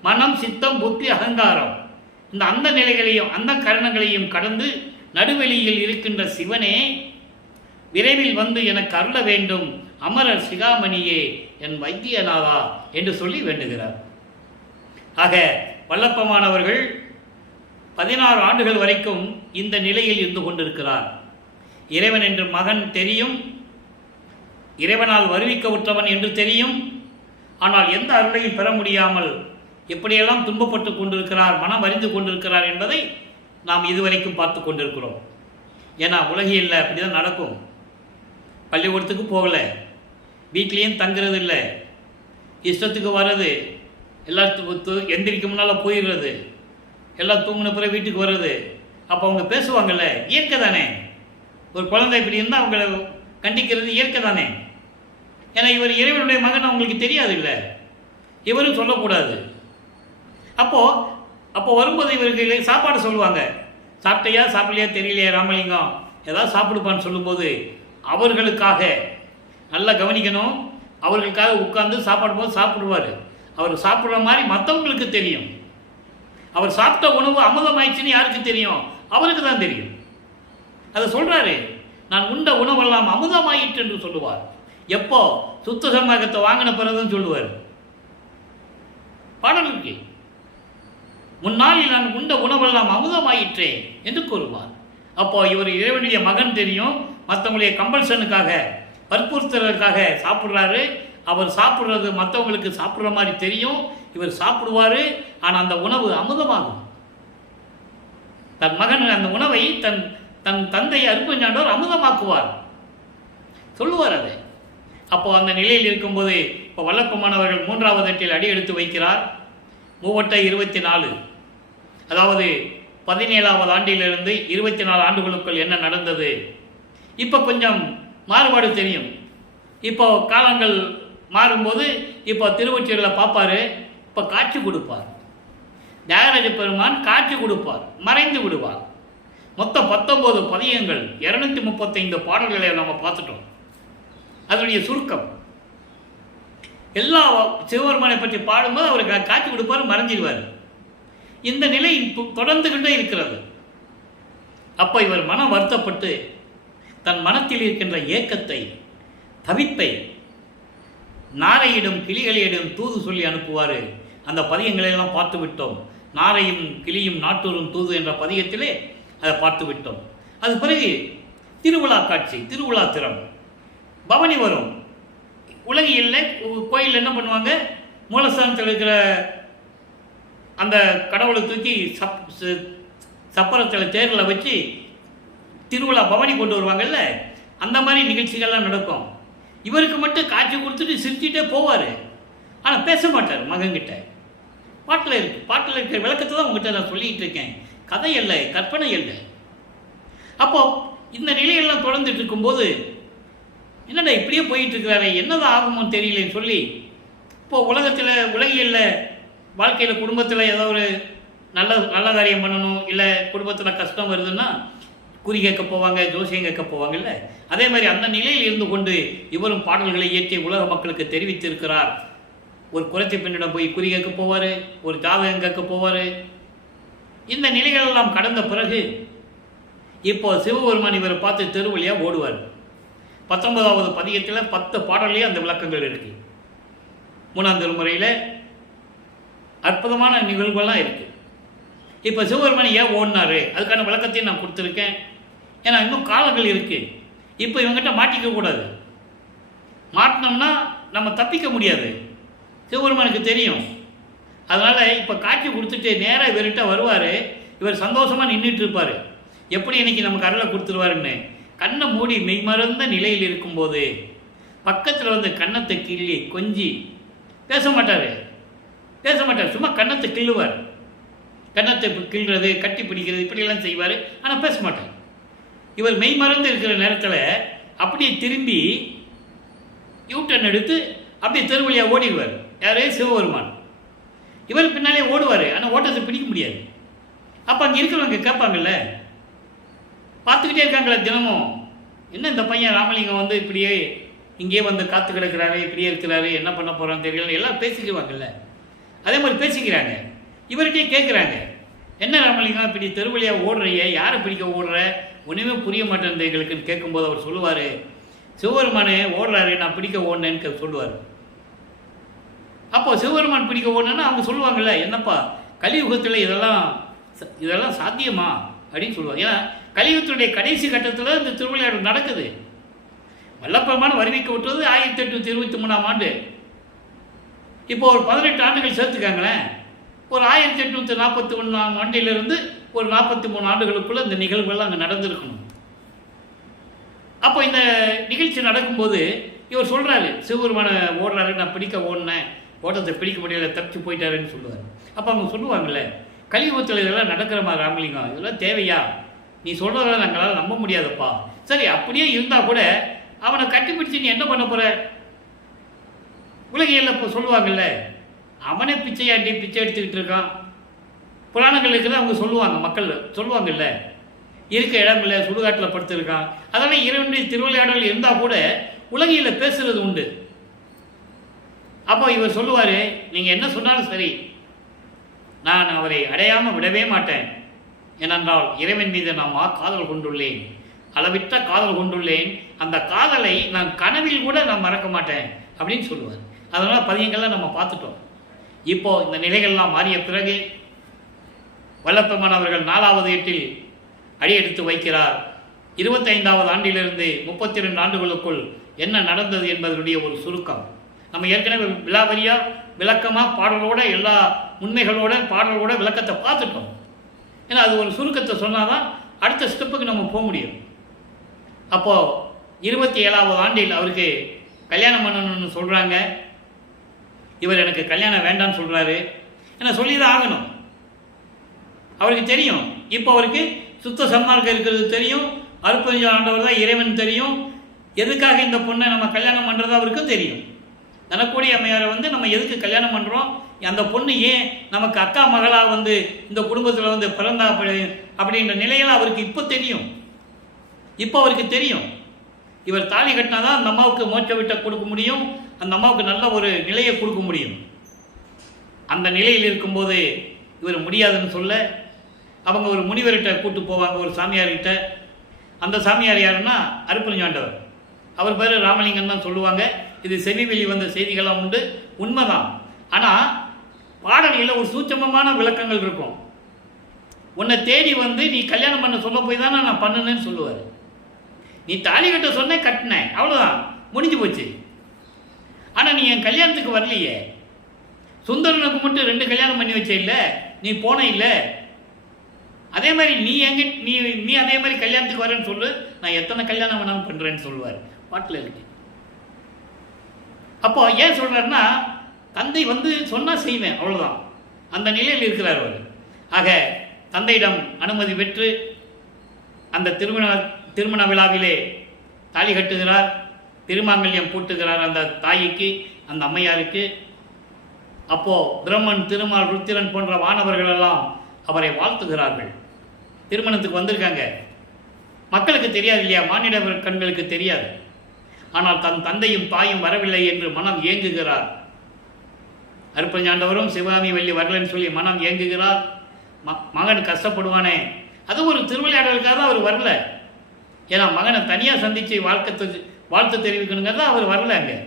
மனம், சித்தம், புத்தி, அகங்காரம், இந்த அந்த நிலைகளையும் அந்த கரணங்களையும் கடந்து நடுவெளியில் இருக்கின்ற சிவனே, விரைவில் வந்து எனக்கு அருள வேண்டும், அமரர் சிகாமணியே, என் வைத்தியநாதா என்று சொல்லி வேண்டுகிறார். ஆக வல்லப்பமானவர்கள் 16 ஆண்டுகள் வரைக்கும் இந்த நிலையில் இருந்து கொண்டிருக்கிறார். இறைவன் என்று மகன் தெரியும், இறைவனால் வருவிக்க உற்றவன் என்று தெரியும். ஆனால் எந்த அருளையும் பெற முடியாமல் எப்படியெல்லாம் துன்பப்பட்டு கொண்டிருக்கிறார், மனம் அறிந்து கொண்டிருக்கிறார் என்பதை நாம் இதுவரைக்கும் பார்த்து கொண்டிருக்கிறோம். ஏன்னா உலகில் அப்படிதான் நடக்கும். பள்ளிக்கூடத்துக்கு போகலை, வீட்லேயும் தங்குறது இல்லை, இஷ்டத்துக்கு வர்றது, எல்லாத்துக்கும் எந்திரிக்க முன்னால் போயிடுறது, எல்லாம் தூங்கின பிறகு வீட்டுக்கு வர்றது, அப்போ அவங்க பேசுவாங்கல்ல, இயற்கை தானே. ஒரு குழந்தை இப்படி இருந்தால் அவங்கள கண்டிக்கிறது இயற்கை தானே. ஏன்னா இவர் இறைவனுடைய மகன் அவங்களுக்கு தெரியாது இல்லை, இவரும் சொல்லக்கூடாது. அப்போ வரும்போது இவருக்கு சாப்பாடு சொல்லுவாங்க. சாப்பிட்டையா சாப்பிடலையா தெரியலையா ராமலிங்கம், ஏதாவது சாப்பிடுப்பான்னு சொல்லும்போது அவர்களுக்காக நல்லா கவனிக்கணும். அவர்களுக்காக உட்கார்ந்து சாப்பிடும்போது சாப்பிடுவார். அவர் சாப்பிட்ற மாதிரி மற்றவங்களுக்கு தெரியும். அவர் சாப்பிட்ட உணவு அமுதமாயிடுச்சுன்னு யாருக்கு தெரியும்? அவருக்கு தான் தெரியும். அதை சொல்கிறாரு, நான் உண்ட உணவெல்லாம் அமுதமாயிற்று என்று சொல்லுவார். எப்போ? சுத்த சன்மார்க்கத்தை வாங்கின பிறகுன்னு சொல்லுவார். பாடல் இருக்கு, முன்னாளில் நான் உண்ட உணவெல்லாம் அமுதமாயிற்றே என்று கூறுவார். அப்போ இவர் இறைவனுடைய மகன் தெரியும், மற்றவங்களுடைய கம்பல்சனுக்காக வற்புறுத்துறதுக்காக சாப்பிட்றாரு. அவர் சாப்பிட்றது மற்றவங்களுக்கு சாப்பிட்ற மாதிரி தெரியும், இவர் சாப்பிடுவார். ஆனால் அந்த உணவு அமுதமாகும். தன் மகன் அந்த உணவை தன் தந்தை அருப்பஞ்சாண்டவர் அமுதமாக்குவார் சொல்லுவார் அதை. அப்போ அந்த நிலையில் இருக்கும்போது இப்போ வல்லப்பமானவர்கள் 3வது எட்டில் அடி எடுத்து வைக்கிறார். 3/24, அதாவது 17வது ஆண்டிலிருந்து 24 ஆண்டுகளுக்குள் என்ன நடந்தது. இப்போ கொஞ்சம் மாறுபாடு தெரியும். இப்போ காலங்கள் மாறும்போது இப்போ திருவொற்றியூரில் பார்ப்பார், இப்போ காட்சி கொடுப்பார். தியாகராஜ பெருமான் காட்சி கொடுப்பார், மறைந்து விடுவார். மொத்தம் 19 பதியங்கள், 235 பாடல்களை நம்ம பார்த்துட்டோம். அதனுடைய சுருக்கம் எல்லா சிவபெருமானை பற்றி பாடும்போது அவருக்கு காட்சி கொடுப்பார், மறைஞ்சிடுவார். இந்த நிலை தொடர்ந்துகிட்டே இருக்கிறது. அப்போ இவர் மனம் வருத்தப்பட்டு தன் மனத்தில் இருக்கின்ற ஏக்கத்தை, தவிப்பை நாரையிடம் கிளிகளிடம் தூது சொல்லி அனுப்புவார். அந்த பதியங்களெல்லாம் பார்த்து விட்டோம். நாரையும் கிளியும் நாட்டூரும் தூது என்ற பதியத்திலே அதை பார்த்து விட்டோம். அது பிறகு திருவிழா காட்சி, திருவிழா திறம், பவனி வரும். உலகில் கோயில் என்ன பண்ணுவாங்க, மூலஸ்தானத்தில் இருக்கிற அந்த கடவுளை தூக்கி சப்பரத்தில் தேரில் வச்சு திருவிழா பவனி கொண்டு வருவாங்கல்ல, அந்த மாதிரி நிகழ்ச்சிகள்லாம் நடக்கும். இவருக்கு மட்டும் காட்சி கொடுத்துட்டு சிரிச்சுட்டே போவார். ஆனால் பேச மாட்டார் மகன்கிட்ட. பாட்டில் இருக்கிற விளக்கத்தை தான் உங்ககிட்ட நான் சொல்லிகிட்டு இருக்கேன், கதை இல்லை, கற்பனை இல்லை. அப்போ இந்த நிலையெல்லாம் தொடர்ந்துட்டு இருக்கும்போது என்னடா இப்படியே போயிட்டு இருக்கிறாரு, என்னதான் ஆகுமோன்னு தெரியலன்னு சொல்லி இப்போது உலகியல்ல வாழ்க்கையில் குடும்பத்தில் ஏதோ ஒரு நல்ல காரியம் பண்ணணும், இல்லை குடும்பத்தில் கஷ்டம் வருதுன்னா குறி கேட்க போவாங்க, ஜோசியம் கேட்க போவாங்கல்ல. அதே மாதிரி அந்த நிலையில் இருந்து கொண்டு இவரும் பாடல்களை இயற்றி உலக மக்களுக்கு தெரிவித்திருக்கிறார். ஒரு குறைத்தி பெண்ணிடம் போய் குறி கேட்க போவார், ஒரு ஜாதகம் கேட்க போவார். இந்த நிலைகளெல்லாம் கடந்த பிறகு இப்போ சிவபெருமான் இவரை பார்த்து தெருவழியாக ஓடுவார். 19வது பதியத்தில் 10 பாடல்லையே அந்த விளக்கங்கள் இருக்குது. 3ஆம் திருமுறையில் அற்புதமான நிகழ்வுகள்லாம் இருக்குது. இப்போ சிவபெருமான் ஏன் ஓடினார் அதுக்கான விளக்கத்தையும் நான் கொடுத்துருக்கேன். ஏன்னா இன்னும் காலங்கள் இருக்குது. இப்போ இவங்ககிட்ட மாட்டிக்க கூடாது. மாட்டினோம்னா நம்ம தப்பிக்க முடியாது, சிவபெருமானுக்கு தெரியும். அதனால் இப்போ காட்சி கொடுத்துட்டு நேராக இவர்கிட்ட வருவார். இவர் சந்தோஷமாக நின்றுட்டு இருப்பார், எப்படி இன்னைக்கு நமக்கு அருளை கொடுத்துருவாருன்னு. கண்ணை மூடி மெய்மறந்த நிலையில் இருக்கும்போது பக்கத்தில் வந்து கன்னத்தை கிள்ளி கொஞ்சி பேச மாட்டார், சும்மா கன்னத்தை கிள்ளுவார். கன்னத்தை கிள்றது, கட்டி பிடிக்கிறது, இப்படியெல்லாம் செய்வார். ஆனால் பேச மாட்டார். இவர் மெய் மறந்து இருக்கிற நேரத்தில் அப்படியே திரும்பி யூட்டன் எடுத்து அப்படியே தெருவழியாக ஓடிடுவார். யாரே? சிவபெருமான். இவர் பின்னாலே ஓடுவார், ஆனால் ஓட்டத்தை பிடிக்க முடியாது. அப்போ அங்கே இருக்கிறவங்க கேட்பாங்கல்ல, பார்த்துக்கிட்டே இருக்காங்களே தினமும், என்ன இந்த பையன் ராமலிங்கம் வந்து இப்படியே இங்கேயே வந்து காத்து கிடக்கிறாரு, இப்படியே இருக்கிறாரு, என்ன பண்ண போகிறான்னு தெரியல, எல்லாம் பேசிக்குவாங்கல்ல. அதே மாதிரி பேசிக்கிறாங்க. இவர்கிட்டே கேட்குறாங்க, என்ன ராமலிங்கம் இப்படி தெருவழியாக ஓடுறைய, யாரை பிடிக்க ஓடுற, ஒன்றுமே புரிய மாட்டேன் எங்களுக்குன்னு கேட்கும்போது அவர் சொல்லுவார், சிவபெருமானே ஓடுறாரு, நான் பிடிக்க ஓடினேன்னு சொல்லுவார். அப்போது சிவபெருமான் பிடிக்க ஓடணுன்னா அவங்க சொல்லுவாங்கள்ல, என்னப்பா கலியுகத்தில் இதெல்லாம் சாத்தியமா அப்படின்னு சொல்லுவாங்க. ஏன்னா கலியுகத்துடைய கடைசி கட்டத்தில் இந்த திருவிளையாடல் நடக்குது. வல்லப்பெருமான் வருவிக்க விட்டது 1823ஆம் ஆண்டு. இப்போ ஒரு 18 ஆண்டுகள் சேர்த்துக்காங்களேன். ஒரு 1841ஆம் ஆண்டிலிருந்து ஒரு 43 ஆண்டுகளுக்குள்ளே இந்த நிகழ்வுகள்லாம் அங்கே நடந்திருக்கணும். அப்போ இந்த நிகழ்ச்சி நடக்கும்போது இவர் சொல்கிறாரு, சிவபெருமான ஓடுறாரு, நான் பிடிக்க ஓடினேன், ஓட்டத்தை பிடிக்க முடியல, தப்பிச்சு போயிட்டாருன்னு சொல்லுவார். அப்போ அவங்க சொல்லுவாங்கள்ல, கலியுகத்தில் இதெல்லாம் நடக்கிறமா ராமலிங்கம்? இதெல்லாம் தேவையா? நீ சொல்கிறத நாங்களால் நம்ப முடியாதப்பா. சரி, அப்படியே இருந்தால் கூட அவனை கட்டிப்பிடிச்சு நீ என்ன பண்ண போகிற? உலகியல்ல இப்போ சொல்லுவாங்கல்ல, அவனே பிச்சையாண்டி பிச்சை எடுத்துக்கிட்டு இருக்கான். புராணங்களுக்கு தான் அவங்க சொல்லுவாங்க, மக்கள் சொல்லுவாங்கல்ல, இருக்க இடம் இல்லை, சுடுகாட்டில் படுத்திருக்கான். அதெல்லாம் இறைவனுடைய திருவிளையாடல் இருந்தால் கூட உலகியலில் பேசுகிறது உண்டு. அப்போ இவர் சொல்லுவார், நீங்கள் என்ன சொன்னாலும் சரி, நான் அவரை அடையாமல் விடவே மாட்டேன். ஏனென்றால் இறைவன் மீது நான் காதல் கொண்டுள்ளேன், அளவிட்ட காதல் கொண்டுள்ளேன். அந்த காதலை நான் கனவில் கூட நான் மறக்க மாட்டேன் அப்படின்னு சொல்லுவார். அதனால் பதியங்கள்லாம் நம்ம பார்த்துட்டோம். இப்போது இந்த நிலைகள்லாம் மாறிய பிறகு வல்லப்பெருமான் அவர்கள் 4வது ஏட்டில் அடியெடுத்து வைக்கிறார். 25வது ஆண்டிலிருந்து 32 ஆண்டுகளுக்குள் என்ன நடந்தது என்பதனுடைய ஒரு சுருக்கம். நம்ம ஏற்கனவே விலாவரியாக விளக்கமாக பாடலோட எல்லா உண்மைகளோட பாடலோட விளக்கத்தை பார்த்துட்டோம். ஏன்னா அது ஒரு சுருக்கத்தை சொன்னால் தான் அடுத்த ஸ்டெப்புக்கு நம்ம போக முடியும். அப்போது 27வது ஆண்டில் அவருக்கு கல்யாணம் பண்ணணும்னு சொல்கிறாங்க. இவர் எனக்கு கல்யாணம் வேண்டான்னு சொல்கிறாரு. ஏன்னா சொல்லி தான் ஆகணும். அவருக்கு தெரியும், இப்போ அவருக்கு சுத்த சன்மார்க்கம் இருக்கிறது தெரியும், அருட்பெருஞ்சோதி ஆண்டவர் தான் இறைவன் தெரியும், எதுக்காக இந்த பொண்ணை நம்ம கல்யாணம் பண்ணுறது அவருக்கும் தெரியும். தனக்கூடிய அம்மையாரை நம்ம எதுக்கு கல்யாணம் பண்ணுறோம், அந்த பொண்ணு ஏன் நமக்கு அக்கா மகளாக இந்த குடும்பத்தில் பிறந்தா அப்படின்ற நிலையில் அவருக்கு இப்போ தெரியும். இப்போ அவருக்கு தெரியும், இவர் தாலி கட்டினா தான் அந்த அம்மாவுக்கு மோட்ச விட்ட கொடுக்க முடியும், அந்த அம்மாவுக்கு நல்ல ஒரு நிலையை கொடுக்க முடியும். அந்த நிலையில் இருக்கும்போது இவர் முடியாதுன்னு சொல்ல அவங்க ஒரு முனிவர்கிட்ட கூட்டு போவாங்க, ஒரு சாமியார்கிட்ட. அந்த சாமியார் யாருன்னா அருட்பெருஞ்சாண்டவர். அவர் பேர் ராமலிங்கம் தான் சொல்லுவாங்க. இது செவி வெளி வந்த செய்திகளாக உண்டு, உண்மைதான். ஆனால் பாடல்களில் ஒரு சூட்சமமான விளக்கங்கள் இருக்கும். உன்னை தேடி நீ கல்யாணம் பண்ண சொல்ல போய் தானே நான் பண்ணுனேன்னு சொல்லுவார். நீ தாலி கட்ட சொன்னேன், கட்டினேன், அவ்வளோதான், முடிஞ்சு போச்சு. ஆனால் நீ என் கல்யாணத்துக்கு வரலையே. சுந்தரனுக்கு மட்டும் 2 கல்யாணம் பண்ணி வச்ச இல்லை, நீ போன இல்லை. அதே மாதிரி நீ அதே மாதிரி கல்யாணத்துக்கு வரேன்னு சொல்லு, நான் எத்தனை கல்யாணம் வேணாலும் பண்ணுறேன்னு சொல்லுவார், பாட்டில் இருக்கு. அப்போ ஏன் சொல்கிறாருன்னா, தந்தை சொன்னால் செய்வேன், அவ்வளோதான், அந்த நிலையில் இருக்கிறார் அவர். ஆக தந்தையிடம் அனுமதி பெற்று அந்த திருமண விழாவிலே தாலி கட்டுகிறார், திருமாங்கல்யம் பூட்டுகிறார் அந்த தாய்க்கு, அந்த அம்மையாருக்கு. அப்போது பிரம்மன், திருமால், ருத்திரன் போன்ற வானவர்கள் எல்லாம் அவரை வாழ்த்துகிறார்கள். திருமணத்துக்கு வந்திருக்காங்க. மக்களுக்கு தெரியாது இல்லையா, மானிட கண்களுக்கு தெரியாது. ஆனால் தன் தந்தையும் தாயும் வரவில்லை என்று மனம் ஏங்குகிறார். அருட்பெருஞ்சாண்டவரும் சிவகாமி வள்ளி வரலன்னு சொல்லி மனம் ஏங்குகிறார். மகன் கஷ்டப்படுவானே, அது ஒரு திருவிளையாடலுக்காக தான் அவர் வரல. ஏன்னா மகனை தனியாக சந்தித்து வாழ்த்து தெரிவிக்கணுங்கிறதா அவர் வரல அங்கே.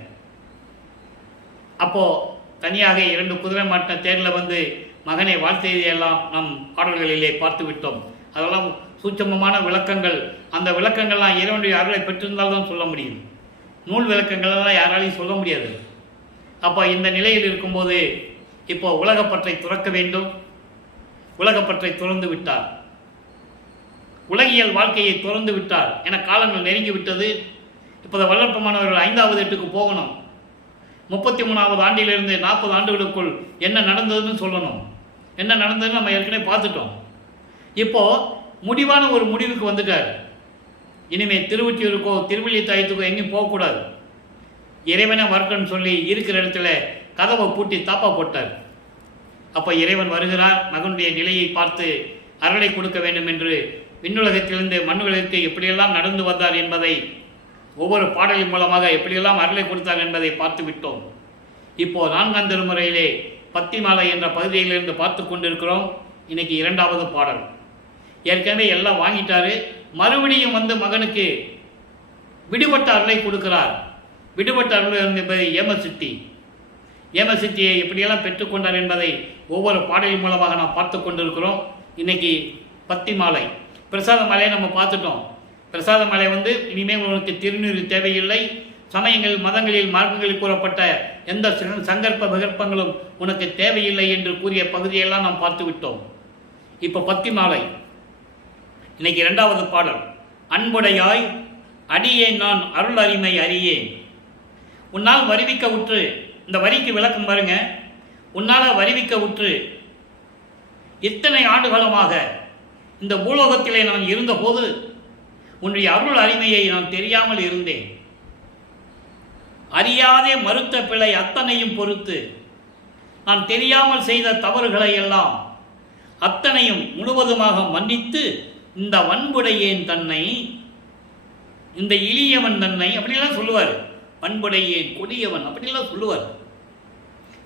அப்போது தனியாக 2 குதிரை மாட்டின தேரில் மகனை வாழ்த்தையெல்லாம் நம் பாடல்களிலே பார்த்து விட்டோம். அதெல்லாம் சூட்சமமான விளக்கங்கள். அந்த விளக்கங்கள்லாம் இறைவனுடைய அருளை பெற்றிருந்தால் தான் சொல்ல முடியும். நூல் விளக்கங்களெல்லாம் யாராலையும் சொல்ல முடியாது. அப்போ இந்த நிலையில் இருக்கும்போது இப்போ உலகப்பற்றை துறக்க வேண்டும். உலகப்பற்றை துறந்து விட்டார், உலகியல் வாழ்க்கையை துறந்து விட்டார். என காலங்கள் நெருங்கி விட்டது. இப்போது வல்லற்பமானவர்கள் 5வது எட்டுக்கு போகணும். 33வது ஆண்டிலிருந்து 40 ஆண்டுகளுக்குள் என்ன நடந்ததுன்னு சொல்லணும். என்ன நடந்ததுன்னு நம்ம ஏற்கனவே பார்த்துட்டோம். இப்போது முடிவான ஒரு முடிவுக்கு வந்துட்டார். இனிமேல் திருவொற்றியூருக்கோ திருவள்ளித்தாயத்துக்கோ எங்கேயும் போகக்கூடாது. இறைவனை வரட்டுன்னு சொல்லி இருக்கிற இடத்துல கதவை பூட்டி தாப்பா போட்டார். அப்போ இறைவன் வருகிறார். மகனுடைய நிலையை பார்த்து அருளை கொடுக்க வேண்டும் என்று விண்ணுலகத்திலிருந்து மண்ணுலகிற்கு எப்படியெல்லாம் நடந்து வந்தார் என்பதை, ஒவ்வொரு பாடலின் மூலமாக எப்படியெல்லாம் அருளை கொடுத்தார் என்பதை பார்த்து விட்டோம். இப்போது 4ஆம் திருமுறையிலே பத்திமாலை என்ற பகுதியிலிருந்து பார்த்து கொண்டிருக்கிறோம். இன்னைக்கு 2வது பாடல். ஏற்கனவே எல்லாம் வாங்கிட்டாரு. மறுபடியும் மகனுக்கு விடுபட்ட அருளை கொடுக்கிறார். விடுபட்ட அருள் என்பதை ஏமசித்தியை எப்படியெல்லாம் பெற்றுக்கொண்டார் என்பதை ஒவ்வொரு பாடலின் மூலமாக நாம் பார்த்து கொண்டிருக்கிறோம். இன்னைக்கு பத்திமாலை பிரசாத மாலையை நம்ம பார்த்துட்டோம். பிரசாத மாலை இனிமேல் உனக்கு திருநீறு தேவையில்லை, சமயங்கள் மதங்களில் மார்க்கங்களில் கூறப்பட்ட எந்த சங்கற்ப விகற்பங்களும் உனக்கு தேவையில்லை என்று கூறிய பகுதியெல்லாம் நாம் பார்த்து விட்டோம். இப்போ பத்திமாலை இன்னைக்கு 2வது பாடல். அன்புடையாய் அடியேன் நான் அருள் அரிமை அறியேன், உன்னால் வருவிக்க உற்று. இந்த வரிக்கு விளக்கம் பாருங்க. உன்னால் வருவிக்க உற்று இத்தனை ஆண்டுகாலமாக இந்த பூலோகத்திலே நான் இருந்தபோது உன்னுடைய அருள் அருமையை நான் தெரியாமல் இருந்தேன். அறியாதே மறுத்த பிழை அத்தனையும் பொறுத்து நான் தெரியாமல் செய்த தவறுகளை எல்லாம் அத்தனையும் முழுவதுமாக மன்னித்து இந்த வன்புடையேன் தன்னை, இந்த இளியவன் தன்னை அப்படிலாம் சொல்லுவார். வன்புடையேன் கொடியவன் அப்படிலாம் சொல்லுவார்.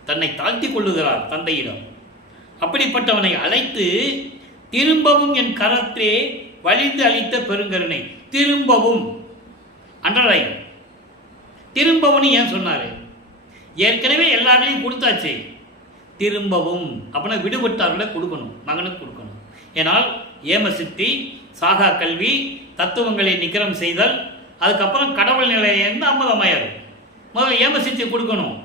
தன்னை தாழ்த்தி கொள்ளுகிறார் தந்தையிடம். அப்படிப்பட்டவனை அழைத்து திரும்பவும் என் கரத்தே வலிந்து அளித்த பெருங்கருணை. திரும்பவும் அன்றரை திரும்பவும் ஏன் சொன்னார்? ஏற்கனவே எல்லாரையும் கொடுத்தாச்சு. திரும்பவும் அப்படின்னா விடுபட்டார்களை கொடுக்கணும், மகனுக்கு கொடுக்கணும். ஏனால் ஏமசித்தி, சாகா கல்வி, தத்துவங்களை நிகரம் செய்தல், அதுக்கப்புறம் கடவுள் நிலையை அம்மதமாயார். முதல்ல ஏமசித்தி கொடுக்கணும்.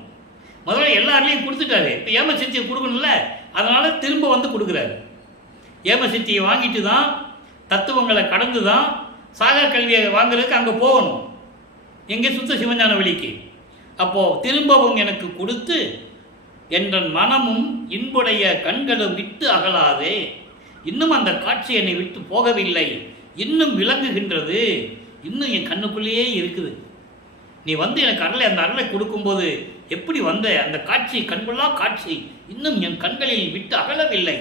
முதல்ல எல்லாரையும் கொடுத்துட்டாரு. இப்போ ஏமசித்தியை கொடுக்கணும்ல, அதனால் திரும்ப வந்து கொடுக்குறாரு. ஏமசித்தியை வாங்கிட்டு தான் தத்துவங்களை கடந்து தான் சாகா கல்வியை வாங்குறதுக்கு அங்கே போகணும். எங்கே? சுத்த சிவஞான வெளிக்கு. அப்போது திரும்பவும் எனக்கு கொடுத்து என்ற மனமும் இன்புடைய கண்களும் விட்டு அகலாதே. இன்னும் அந்த காட்சி என்னை விட்டு போகவில்லை, இன்னும் விளங்குகின்றது, இன்னும் என் கண்ணுக்குள்ளேயே இருக்குது. நீ வந்து எனக்கு அந்த அருளை கொடுக்கும்போது எப்படி வந்த அந்த காட்சி, கண்கொள்ளா காட்சி இன்னும் என் கண்களில் விட்டு அகலவில்லை.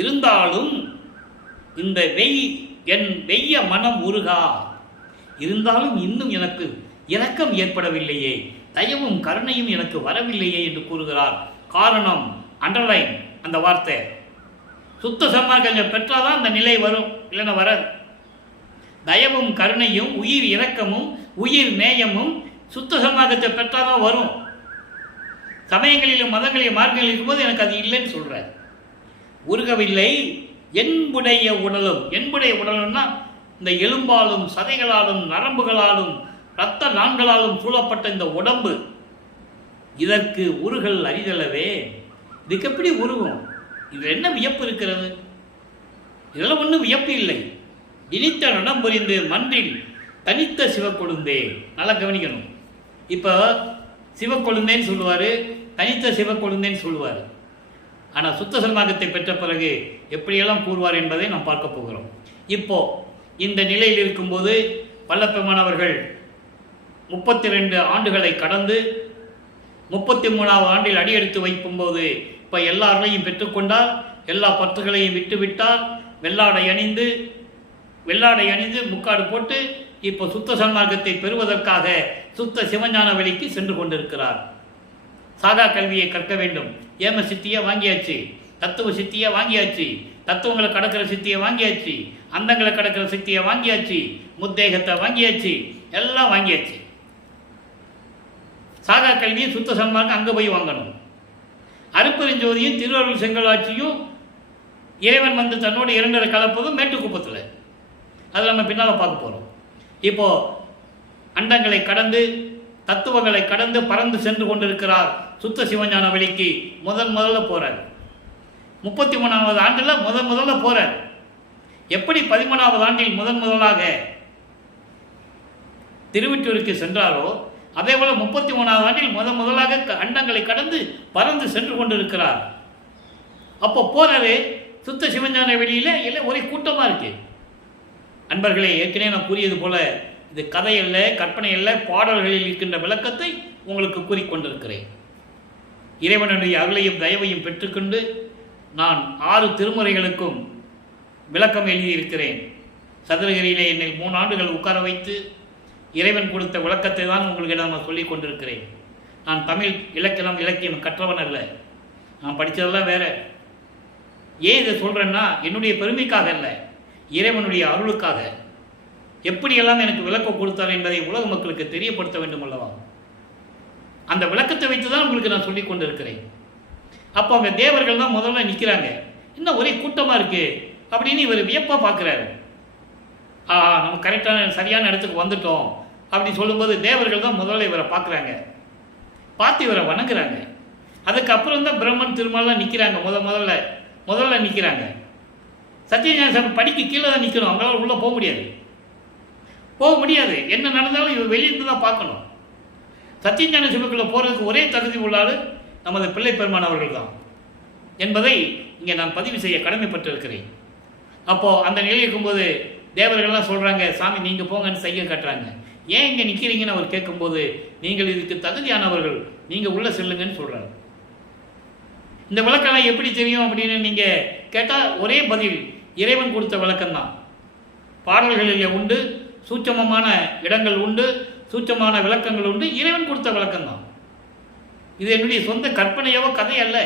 இருந்தாலும் இந்த என் வெய்ய மனம் உருகா, இருந்தாலும் இன்னும் எனக்கு இரக்கம் ஏற்படவில்லையே, தயவும் கருணையும் எனக்கு வரவில்லையே என்று கூறுகிறார். காரணம் அண்டர்லைன் அந்த வார்த்தை. சுத்த சன்மார்க்கம் பெற்றாதான் அந்த நிலை வரும், இல்லைன்னா வராது. தயவும் கருணையும் உயிர் இரக்கமும் உயிர் நேயமும் சுத்த சன்மார்க்கத்தை பெற்றாதான் வரும். சமயங்களிலும் மதங்களிலும் மார்க்கங்களில் இருக்கும்போது எனக்கு அது இல்லைன்னு சொல்கிறார். உருகவில்லை என்புடைய உடலும். என்புடைய உடலும்னா இந்த எலும்பாலும் சதைகளாலும் நரம்புகளாலும் இரத்த நான்களாலும் சூழப்பட்ட இந்த உடம்பு, இதற்கு உருகல் அரிதளவே. இதுக்கு எப்படி உருகும்? இதில் என்ன வியப்பு இருக்கிறது? இதெல்லாம் ஒன்றும் வியப்பு இல்லை. இனித்த நடம் புரிந்து மன்றில் தனித்த சிவக்கொழுந்தே. நல்லா கவனிக்கணும். இப்போ சிவக்கொழுந்தேன்னு சொல்லுவார், தனித்த சிவக்கொழுந்தேன்னு சொல்லுவார். ஆனால் சுத்த சன்மார்க்கத்தை பெற்ற பிறகு எப்படியெல்லாம் கூறுவார் என்பதை நாம் பார்க்க போகிறோம். இப்போ இந்த நிலையில் இருக்கும்போது வல்லப்பெருமானவர்கள் 32 ஆண்டுகளை கடந்து 33வது ஆண்டில் அடியெடுத்து வைக்கும்போது இப்போ எல்லா அருளையும் பெற்றுக்கொண்டால், எல்லா பற்றுகளையும் விட்டுவிட்டால், வெள்ளாடை அணிந்து முக்காடு போட்டு இப்போ சுத்த சன்மார்க்கத்தை பெறுவதற்காக சுத்த சிவஞான வெளிக்கு சென்று கொண்டிருக்கிறார். சாகா கல்வியை கற்க வேண்டும். ஏம சித்தியை வாங்கியாச்சு, தத்துவ சித்தியை வாங்கியாச்சு, தத்துவங்களை கடக்கிற சித்தியை வாங்கியாச்சு, அந்தங்களை கடக்கிற சித்தியை வாங்கியாச்சு, முத்தேகத்தை வாங்கியாச்சு, எல்லாம் வாங்கியாச்சு. சாகா கல்வியை சுத்த சன்மார்க்கம் அங்கே போய் வாங்கணும். அருப்பெருஞ்சோதியும் திருவருள் செங்கலாட்சியும் இறைவன் வந்து தன்னோடு 2 கலப்பதும் மேட்டுக்குப்பத்தில். அதை நம்ம பின்னால் பார்க்க போகிறோம். இப்போது அண்டங்களை கடந்து தத்துவங்களை கடந்து பறந்து சென்று கொண்டிருக்கிறார். சுத்த சிவஞான வெளிக்கு முதல்ல போகிறார். 33வது ஆண்டில் முதல்ல போகிறார். எப்படி 13வது ஆண்டில் முதலாக திருவெற்றூருக்கு சென்றாரோ அதே போல 33வது ஆண்டில் முதலாக அண்டங்களை கடந்து பறந்து சென்று கொண்டிருக்கிறார். அப்போ போறாரு சுத்த சிவஞான வெளியில் இல்லை ஒரே கூட்டமாக இருக்கு. அன்பர்களே, ஏற்கனவே நான் கூறியது போல இது கதையல்ல, கற்பனை அல்ல, பாடல்களில் இருக்கின்ற விளக்கத்தை உங்களுக்கு கூறிக்கொண்டிருக்கிறேன். இறைவனுடைய அருளையும் தயவையும் பெற்றுக்கொண்டு நான் 6 திருமுறைகளுக்கும் விளக்கம் எழுதியிருக்கிறேன். சதுரகிரியிலே என்னை 3 ஆண்டுகள் உட்கார வைத்து இறைவன் கொடுத்த விளக்கத்தை தான் உங்களுக்கு நான் சொல்லிக் கொண்டிருக்கிறேன். நான் தமிழ் இலக்கியம் கற்றவன் அல்ல, நான் படித்ததெல்லாம் வேற. ஏன் இதை சொல்கிறேன்னா என்னுடைய பெருமைக்காக அல்ல, இறைவனுடைய அருளுக்காக. எப்படியெல்லாம் எனக்கு விளக்கம் கொடுத்தார் என்பதை உலக மக்களுக்கு தெரியப்படுத்த வேண்டும் அல்லவா? அந்த விளக்கத்தை வைத்து தான் உங்களுக்கு நான் சொல்லிக் கொண்டிருக்கிறேன். அப்போ அவங்க தேவர்கள் தான் முதல்ல நிற்கிறாங்க. இன்னும் ஒரே கூட்டமாக இருக்குது அப்படின்னு இவர் வியப்பாக பார்க்குறாரு. நம்ம கரெக்டான சரியான இடத்துக்கு வந்துட்டோம் அப்படின்னு சொல்லும்போது தேவர்கள் தான் முதல்ல இவரை பார்க்குறாங்க, பார்த்து இவரை வணங்குறாங்க. அதுக்கப்புறம் தான் பிரம்மன் திருமாலாம் நிற்கிறாங்க. முதல்ல நிற்கிறாங்க. சத்யஞான சாமி படிக்க கீழே தான் நிற்கணும், அவங்களால உள்ளே போக முடியாது. என்ன நடந்தாலும் இவர் வெளியிருந்து தான் பார்க்கணும். சத்யஞான சிவக்குள்ளே போகிறதுக்கு ஒரே தகுதி உள்ளாலும் நமது பிள்ளை பெருமான் அவர்கள் தான் என்பதை இங்கே நான் பதிவு செய்ய கடமைப்பட்டிருக்கிறேன். அப்போது அந்த நிலையில் இருக்கும்போது தேவர்கள்லாம் சொல்கிறாங்க, சாமி நீங்கள் போங்கன்னு செய்ய காட்டுறாங்க. ஏன் இங்கே நிற்கிறீங்கன்னு அவர் கேட்கும்போது, நீங்கள் இதுக்கு தகுதியானவர்கள், நீங்கள் உள்ளே செல்லுங்கன்னு சொல்கிறார். இந்த விளக்கெல்லாம் எப்படி தெரியும் அப்படின்னு நீங்கள் கேட்டால் ஒரே பதில், இறைவன் கொடுத்த விளக்கம்தான். பாடல்களிலே உண்டு, சூட்சமமான இடங்கள் உண்டு, சூட்சமான விளக்கங்கள் உண்டு, இறைவன் கொடுத்த விளக்கம்தான். இது என்னுடைய சொந்த கற்பனையோ கதை அல்ல.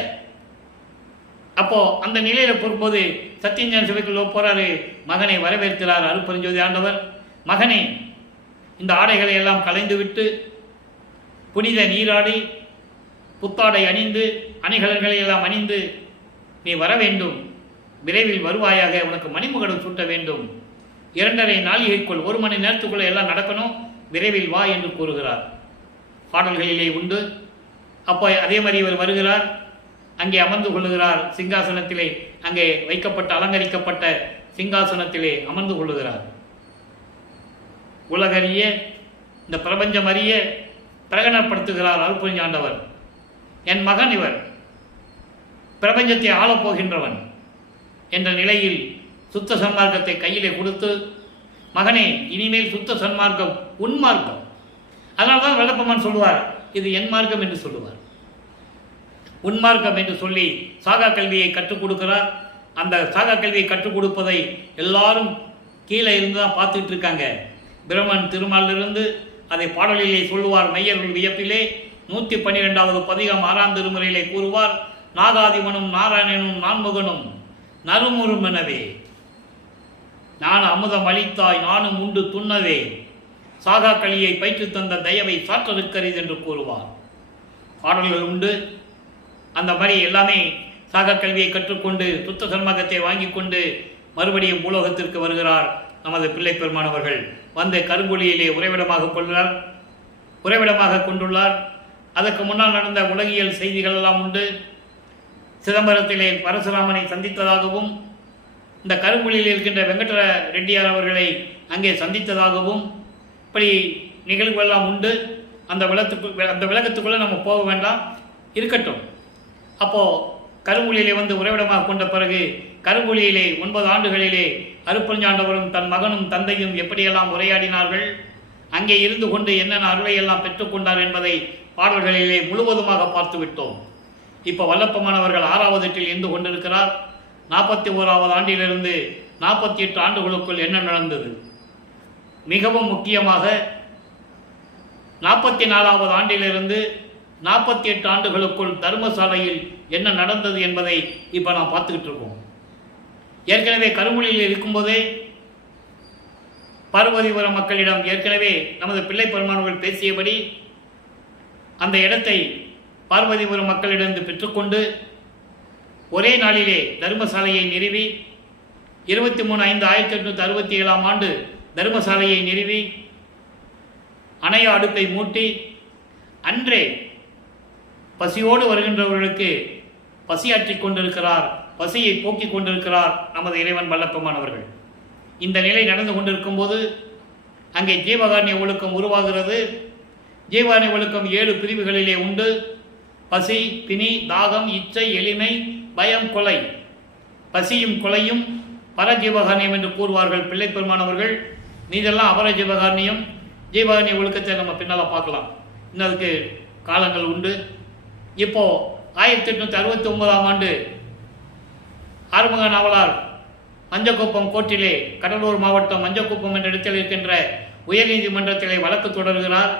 அப்போது அந்த நிலையில் போகும்போது சத்தியஞான சபைக்குள்ள போகிறாரு, மகனை வரவேற்கிறார் அருட்பெருஞ்சோதி ஆண்டவர். மகனே, இந்த ஆடைகளை எல்லாம் களைந்து விட்டு புனித நீராடி புத்தாடை அணிந்து அணிகலன்களை எல்லாம் அணிந்து நீ வர வேண்டும், விரைவில் வருவாயாக, உனக்கு மணிமுகடம் சூட்ட வேண்டும், 2.5 நாளிகைக்குள் 1 மணி நேரத்துக்குள்ளே எல்லாம் நடக்கணும், விரைவில் வா என்று கூறுகிறார். பாடல்களிலே உண்டு. அப்போ அதே மாதிரி இவர் வருகிறார், அங்கே அமர்ந்து கொள்ளுகிறார். சிங்காசனத்திலே, அங்கே வைக்கப்பட்ட அலங்கரிக்கப்பட்ட சிங்காசனத்திலே அமர்ந்து கொள்ளுகிறார். உலகறிய, இந்த பிரபஞ்சம் அறிய பிரகடனப்படுத்துகிறார் அருட்பெருஞ்சோதி ஆண்டவர். என் மகன் இவர், பிரபஞ்சத்தை ஆளப்போகின்றவன் என்ற நிலையில் சுத்த சன்மார்க்கத்தை கையிலே கொடுத்து, மகனே இனிமேல் சுத்த சன்மார்க்கம் உன்மார்க்கம். அதனால்தான் வல்லப்பெருமான் சொல்லுவார், இது என் மார்க்கம் என்று சொல்லுவார். உன்மார்க்கம் என்று சொல்லி சாகா கல்வியை கற்றுக் கொடுக்கிறார். அந்த சாகா கல்வியை கற்றுக் கொடுப்பதை எல்லாரும் கீழே இருந்து தான் பார்த்துட்டு இருக்காங்க. பிரம்மன் திருமாலிலிருந்து அதை பாடலிலே சொல்லுவார். மையர்கள் வியப்பிலே 112வது பதிகம் 6ஆம் திருமுறையிலே கூறுவார், நாகாதிபனும் நாராயணனும் நான்முகனும் நறுமுறும் எனவே நான் அமுதம் அளித்தாய் நானும் உண்டு துண்ணவே சாகா களியை பயிற்று தந்த தயவை சாற்றறுக்கரிது என்று கூறுவார். பாடல்கள் உண்டு. அந்த மாதிரி எல்லாமே சாகா கல்வியை கற்றுக்கொண்டு சுத்த சன்மார்க்கத்தை வாங்கி கொண்டு மறுபடியும் பூலோகத்திற்கு வருகிறார் நமது பிள்ளை பெருமானவர்கள். வந்து கருங்குழியிலே உறைவிடமாக கொண்டுள்ளார். அதற்கு முன்னால் நடந்த உலகியல் செய்திகள் எல்லாம் உண்டு. சிதம்பரத்திலே பரசுராமனை சந்தித்ததாகவும், இந்த கருங்குழியில் இருக்கின்ற வெங்கட ரெட்டியார் அவர்களை அங்கே சந்தித்ததாகவும் இப்படி நிகழ்வுகள்லாம் உண்டு. அந்த விளக்கத்துக்குள்ளே நம்ம போக வேண்டாம், இருக்கட்டும். அப்போது கருங்குழியிலே வந்து உறைவிடமாக கொண்ட பிறகு கருங்குழியிலே 9 ஆண்டுகளிலே அருட்பெருஞ்சோதி ஆண்டவரும் தன் மகனும் தந்தையும் எப்படியெல்லாம் உரையாடினார்கள், அங்கே இருந்து கொண்டு என்னென்ன அருளையெல்லாம் பெற்றுக்கொண்டார் என்பதை பாடல்களிலே முழுவதுமாக பார்த்து விட்டோம். இப்போ வல்லப்பெருமானவர்கள் 6வது எட்டில் இருந்து கொண்டிருக்கிறார். 41வது ஆண்டிலிருந்து 48 ஆண்டுகளுக்குள் என்ன நடந்தது, மிகவும் முக்கியமாக 44வது ஆண்டிலிருந்து 48 ஆண்டுகளுக்குள் தர்மசாலையில் என்ன நடந்தது என்பதை இப்போ நாம் பார்த்துக்கிட்டு இருக்கோம். ஏற்கனவே கருங்குழியில் இருக்கும்போதே பார்வதிபுரம் மக்களிடம் ஏற்கனவே நமது பிள்ளை பெருமானவர்கள் பேசியபடி அந்த இடத்தை பார்வதிபுரம் மக்களிடம் பெற்றுக்கொண்டு ஒரே நாளிலே தர்மசாலையை நிறுவி 23/5/1867 ஆண்டு தர்மசாலையை நிறுவி அணைய அடுப்பை மூட்டி அன்றே பசியோடு வருகின்றவர்களுக்கு பசியாற்றிக் கொண்டிருக்கிறார், பசியை போக்கிக் கொண்டிருக்கிறார் நமது இறைவன் வல்லப்பெருமானவர்கள். இந்த நிலை நடந்து கொண்டிருக்கும் போது அங்கே ஜீவகாருண்ய ஒழுக்கம் உருவாகிறது. ஜீவகாருண்ய ஒழுக்கம் 7 பிரிவுகளிலே உண்டு. பசி, பிணி, தாகம், இச்சை, எளிமை, பயம், கொலை. பசியும் கொலையும் பரஜீவகாருண்யம் என்று கூறுவார்கள் பிள்ளை பெருமானவர்கள். நீதெல்லாம் அபர ஜீவகாருண்யம். ஜீவகாருண்ய ஒழுக்கத்தை நம்ம பின்னால் பார்க்கலாம், இன்னும் அதுக்கு காலங்கள் உண்டு. இப்போது 1869ஆம் ஆண்டு ஆறுமுக நாவலார் மஞ்சக்குப்பம் கோர்ட்டிலே, கடலூர் மாவட்டம் மஞ்சக்குப்பம் என்ற இடத்தில் இருக்கின்ற உயர்நீதிமன்றத்திலே வழக்கு தொடர்கிறார்.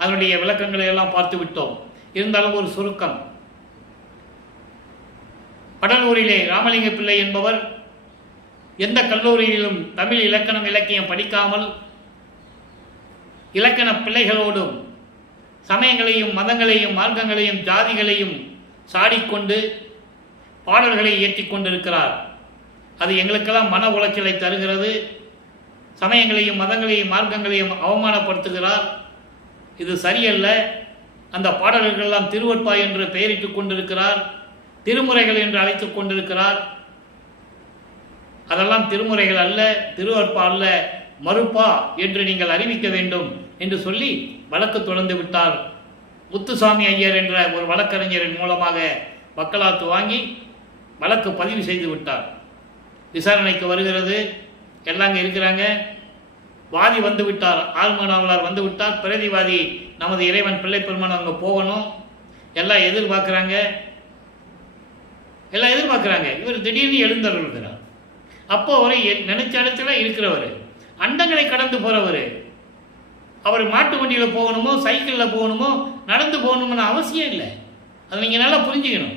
அதனுடைய விளக்கங்களை எல்லாம் பார்த்து விட்டோம். இருந்தாலும் ஒரு சுருக்கம். கடலூரிலே ராமலிங்க பிள்ளை என்பவர் எந்த கல்லூரியிலும் தமிழ் இலக்கணம் இலக்கியம் படிக்காமல் இலக்கண பிள்ளைகளோடும் சமயங்களையும் மதங்களையும் மார்க்கங்களையும் ஜாதிகளையும் சாடிக்கொண்டு பாடல்களை இயற்றி கொண்டிருக்கிறார். அது எங்களுக்கெல்லாம் மன உளைச்சலை தருகிறது. சமயங்களையும் மதங்களையும் மார்க்கங்களையும் அவமானப்படுத்துகிறார். இது சரியல்ல. அந்த பாடல்களெல்லாம் திருவற்பா என்று பெயரிட்டுக் கொண்டிருக்கிறார், திருமுறைகள் என்று அழைத்துக் கொண்டிருக்கிறார். அதெல்லாம் திருமுறைகள் அல்ல, திருவற்பா அல்ல, மறுப்பா என்று நீங்கள் அறிவிக்க வேண்டும் என்று சொல்லி வழக்கு தொடர்ந்து விட்டார். முத்துசாமி ஐயர் என்ற ஒரு வழக்கறிஞரின் மூலமாக வக்கலாத்து வாங்கி வழக்கு பதிவு செய்து விட்டார். விசாரணைக்கு வருகிறது. எல்லாம் அங்கே இருக்கிறாங்க. வாதி வந்து விட்டார், ஆழ்மனாவலார் வந்து விட்டார். பிரதிவாதி நமது இறைவன் பிள்ளை பெருமான் அங்கே போகணும். எல்லாம் எதிர்பார்க்குறாங்க. இவர் திடீர்னு எழுந்தருள்கிறார். அப்போ அவரை நினைச்ச இடத்துல இருக்கிறவர், அண்டங்களை கடந்து போகிறவர். அவர் மாட்டு வண்டியில் போகணுமோ, சைக்கிளில் போகணுமோ, நடந்து போகணும்னு அவசியம் இல்லை. அதை நீங்கள் நல்லா புரிஞ்சுக்கணும்.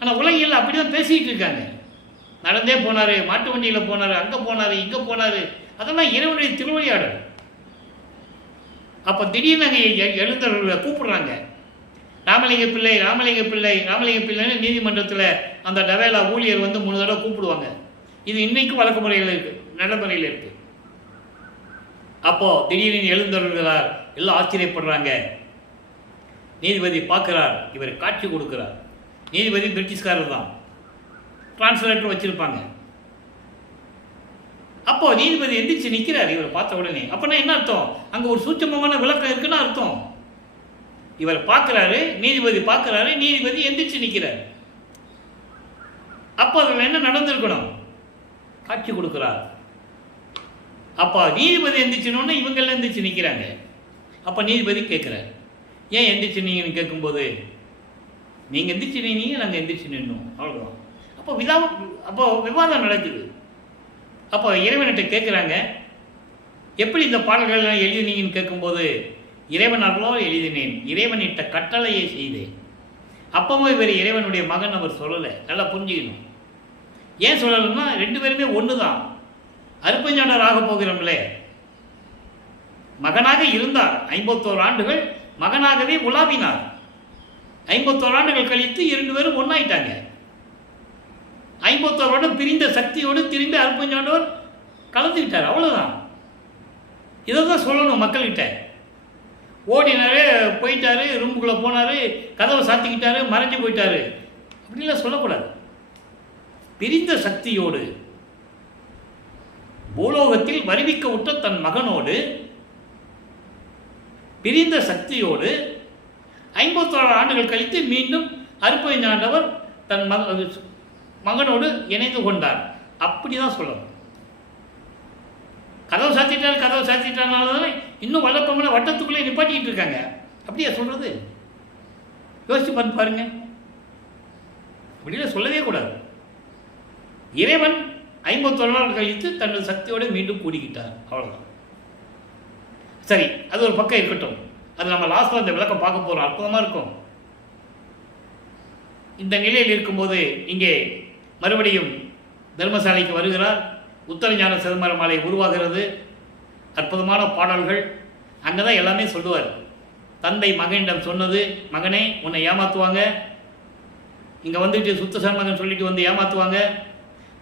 ஆனால் உலகில் அப்படி தான் பேசிகிட்டு இருக்காங்க. நடந்தே போனார், மாட்டு வண்டியில் போனார், அங்கே போனார், இங்கே போனார். அதெல்லாம் இறைவனுடைய திருவிளையாடல். அப்போ திடீர்னு அங்கே எழுந்தவர்களை கூப்பிடுறாங்க. ராமலிங்க பிள்ளைன்னு நீதிமன்றத்தில் அந்த டவேலா ஊழியர் வந்து 3 தடவை கூப்பிடுவாங்க. இது இன்னைக்கும் வழக்கு முறையில் இருக்குது, நடைமுறையில் இருக்குது. அப்போ திடீர்னு எழுந்தவர்களார். எல்லாம் ஆச்சரியப்படுறாங்க. நீதிபதி பார்க்குறார், இவர் காட்சி கொடுக்குறார். நீதிபதி பிரிட்டிஷ்காரர் தான், டிரான்ஸ்லேட்டர் வச்சிருப்பாங்க. அப்போ நீதிபதி எந்திரிச்சு நிற்கிறார் இவர் பார்த்த உடனே. அப்போனா என்ன அர்த்தம்? அங்கே ஒரு சூட்சமமான விளக்கம் இருக்குன்னு அர்த்தம். இவர் பார்க்குறாரு, நீதிபதி பார்க்குறாரு, நீதிபதி எந்திரிச்சு நிற்கிறார். அப்போ அதில் என்ன நடந்திருக்கணும்? காட்சி கொடுக்குறார். அப்போ நீதிபதி எந்திரிச்சினோன்னு இவங்கெல்லாம் எந்திரிச்சு நிற்கிறாங்க. அப்போ நீதிபதி கேட்குறாரு, ஏன் எந்திரிச்சு நீங்கன்னு கேட்கும்போது, நீங்கள் எந்திரிச்சு நின்னீங்க, நாங்கள் எந்திரிச்சு நின்னோம், அவ்வளோதான். அப்போ விவாதம் நடக்குது. அப்போ இறைவன்கிட்ட கேட்குறாங்க, எப்படி இந்த பாடல்கள்லாம் எழுதினீங்கன்னு கேட்கும்போது, இறைவன் அருளால் எழுதினேன், இறைவனிட்ட கட்டளையை செய்தேன். அப்பவும் இவர் இறைவனுடைய மகன் அவர் சொல்லலை. நல்லா புரிஞ்சுக்கணும். ஏன் சொல்லலைன்னா 2 பேருமே ஒன்று தான். அருப்பஞானர் ஆக போகிறோம்லே, மகனாக இருந்தார். 51 ஆண்டுகள் மகனாகவே உலாவினார். 51 ஆண்டுகள் கழித்து 2 பேரும் ஒன்றாயிட்டாங்க. 51 வருடம் பிரிந்த சக்தியோடு திரும்பி அருப்பஞானோர் கலந்துக்கிட்டார். அவ்வளோதான். இதை தான் சொல்லணும் மக்கள்கிட்ட. ஓடினாரு, போயிட்டாரு, ரூமுக்குள்ளே போனார், கதவை சாத்திக்கிட்டாரு, மறைஞ்சு போயிட்டாரு, அப்படிலாம் சொல்லக்கூடாது. பிரிந்த சக்தியோடு பூலோகத்தில் வருவிக்க விட்ட தன் மகனோடு, பிரிந்த சக்தியோடு 51 ஆண்டுகள் கழித்து மீண்டும் அருப்பஞாண்டவர் தன் மகனோடு இணைந்து கொண்டார். அப்படிதான் சொல்லணும். கதவை சாத்திட்டாலும் இன்னும் வளர்ப்பமான வட்டத்துக்குள்ளே நிப்பாட்டிக்கிட்டு இருக்காங்க. அப்படியா சொல்றது? யோசிச்சு பார்த்து பாருங்க. அப்படிலாம் சொல்லவே கூடாது. இறைவன் 51 நாள் கழித்து தனது சக்தியோடு மீண்டும் கூடிக்கிட்டார். அவ்வளோதான். சரி, அது ஒரு பக்கம் இருக்கட்டும். அது நம்ம லாஸ்ட்ல அந்த விளக்கம் பார்க்க போகிறோம். அற்புதமாக இருக்கும். இந்த நிலையில் இருக்கும்போது இங்கே மறுபடியும் தர்மசாலைக்கு வருகிறார். உத்தரஞான சிதம்பர மாலை உருவாகிறது. அற்புதமான பாடல்கள். அங்கே தான் எல்லாமே சொல்லுவார். தந்தை மகனிடம் சொன்னது, மகனே உன்னை ஏமாற்றுவாங்க, இங்கே வந்துட்டு சுத்த சன்மகன் சொல்லிட்டு வந்து ஏமாற்றுவாங்க,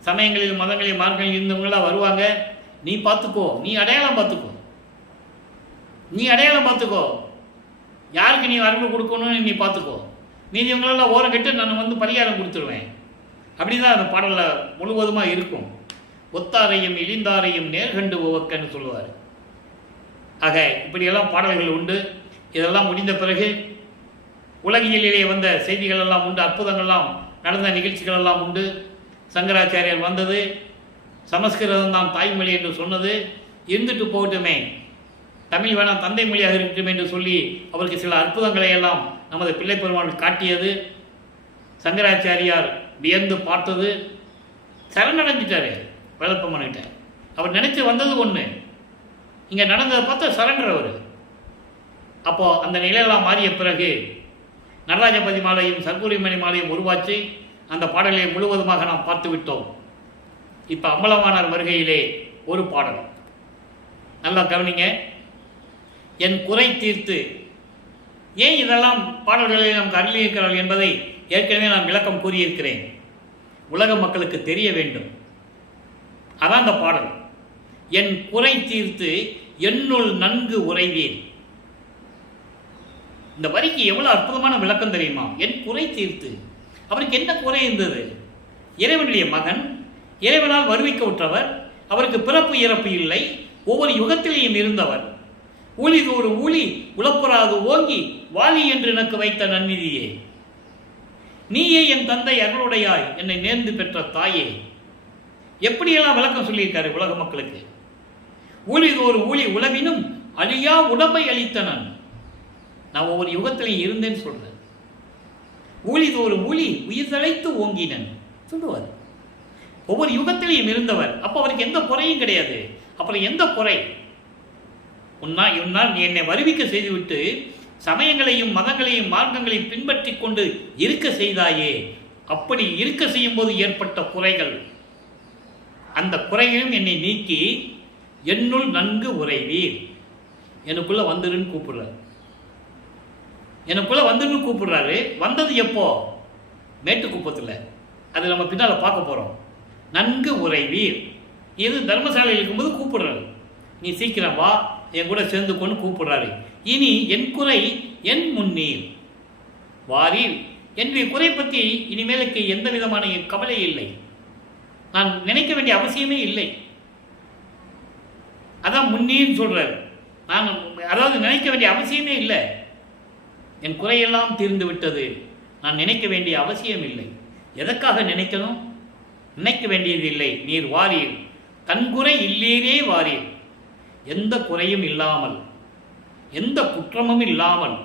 சமயங்களில் மதங்களில் மார்க்கங்களில் இருந்தவங்களாம் வருவாங்க, நீ பார்த்துக்கோ, நீ அடையாளம் பார்த்துக்கோ, யாருக்கு நீ அருள் கொடுக்கணும்னு நீ பார்த்துக்கோ, மீதியவங்களெல்லாம் ஓரம் கட்டு நான் வந்து பரிகாரம் கொடுத்துருவேன். அப்படி தான் அந்த பாடலில் முழுவதுமாக இருக்கும். ஒத்தாரையும் இழிந்தாரையும் நேர்கண்டு உவக்கன்னு சொல்லுவார். ஆக இப்படியெல்லாம் பாடல்கள் உண்டு. இதெல்லாம் முடிந்த பிறகு உலகியலிலே வந்த செய்திகள் எல்லாம் உண்டு, அற்புதங்கள்லாம் நடந்த நிகழ்ச்சிகள் எல்லாம் உண்டு. சங்கராச்சாரியர் வந்தது, சமஸ்கிருதம் தான் தாய்மொழி என்று சொன்னது, இருந்துட்டு போகட்டுமே, தமிழ் வேணாம் தந்தை மொழியாக இருக்கட்டும் என்று சொல்லி அவருக்கு சில அற்புதங்களை எல்லாம் நமது பிள்ளை பெருமாள் காட்டியது. சங்கராச்சாரியார் வியந்து பார்த்தது. சரணடைஞ்சிட்டாரு வேலப்பம்மன்கிட்ட. அவர் நினைச்சு வந்தது ஒன்று, இங்கே நடந்ததை பார்த்தா சரண்டர் அவர். அப்போது அந்த நிலையெல்லாம் மாறிய பிறகு நடராஜபதி மாலையும் சர்க்குரிமணி மாலையும் உருவாச்சு. அந்த பாடலை முழுவதுமாக நாம் பார்த்து விட்டோம். இப்போ அம்பலவாணர் வருகையிலே ஒரு பாடல் நல்லா கவனிங்க. என் குறை தீர்த்து. ஏன் இதெல்லாம் பாடல்களை நமக்கு அருளியிருக்கிறார்கள் என்பதை ஏற்கனவே நான் விளக்கம் கூறியிருக்கிறேன். உலக மக்களுக்கு தெரிய வேண்டும். அதான் அந்த பாடல். என் குறை தீர்த்து என்னுள் நன்கு உறைவீர். இந்த வரிக்கு எவ்வளவு அற்புதமான விளக்கம் தெரியுமா? என் குறை தீர்த்து. அவருக்கு என்ன குறை இருந்தது? இறைவனுடைய மகன், இறைவனால் வருவிக்க விட்டவர், அவருக்கு பிறப்பு இறப்பு இல்லை, ஒவ்வொரு யுகத்திலேயும் இருந்தவர். ஊழி ஒரு ஊழி உழப்புறாது ஓங்கி வாலி என்று எனக்கு வைத்த நன்னிதியே. நீயே என் தந்தை அருளுடையாய், என்னை நேர்ந்து பெற்ற தாயே. எப்படியெல்லாம் விளக்கம் சொல்லியிருக்காரு உலக மக்களுக்கு. ஊழிதோறு ஊழி உலவினும் அழியா உடம்பை அளித்தனன். நான் ஒவ்வொரு யுகத்திலையும் இருந்தேன்னு சொல்றேன். ஊழிதோறு ஊழி உயிர் தழைத்து ஓங்கினன் சொல்லுவார். ஒவ்வொரு யுகத்திலையும் இருந்தவர். அப்போ அவருக்கு எந்த குறையும் கிடையாது. அப்புறம் எந்த குறை? உன்னால் நீ என்னை வருவிக்க செய்துவிட்டு சமயங்களையும் மதங்களையும் மார்க்கங்களையும் பின்பற்றி கொண்டு இருக்க செய்தாயே. அப்படி இருக்க செய்யும் போது ஏற்பட்ட குறைகள், அந்த குறைகளையும் என்னை நீக்கி என்னுள் நன்கு உறைவீர். எனக்குள்ள வந்துருன்னு கூப்பிடுறாரு. எனக்குள்ள வந்துருன்னு கூப்பிடுறாரு. வந்தது எப்போ? மேட்டுக்குப்பத்தில். அது நம்ம பின்னால் பார்க்க போகிறோம். நன்கு உறைவீர். இது தர்மசாலையில் இருக்கும்போது கூப்பிடுறாரு. நீ சீக்கிரம் வா, என் கூட சேர்ந்து கொண்டு கூப்பிடுறாரு. இனி என் குறை என் முன்னீர் வாரீர். என்னுடைய குறை பற்றி இனிமேலுக்கு எந்த விதமான கவலை இல்லை. நான் நினைக்க வேண்டிய அவசியமே இல்லை. அதான் முன்னீர் சொல்றாரு. நான் அதாவது நினைக்க வேண்டிய அவசியமே இல்லை. என் குறையெல்லாம் தீர்ந்து விட்டது. நான் நினைக்க வேண்டிய அவசியம் இல்லை. எதற்காக நினைக்கணும்? நினைக்க வேண்டியது இல்லை. நீர் வாரீர், தன்குறை இல்லீரே வாரீர். எந்த குறையும் இல்லாமல், எந்த குற்றமும் இல்லாமல்,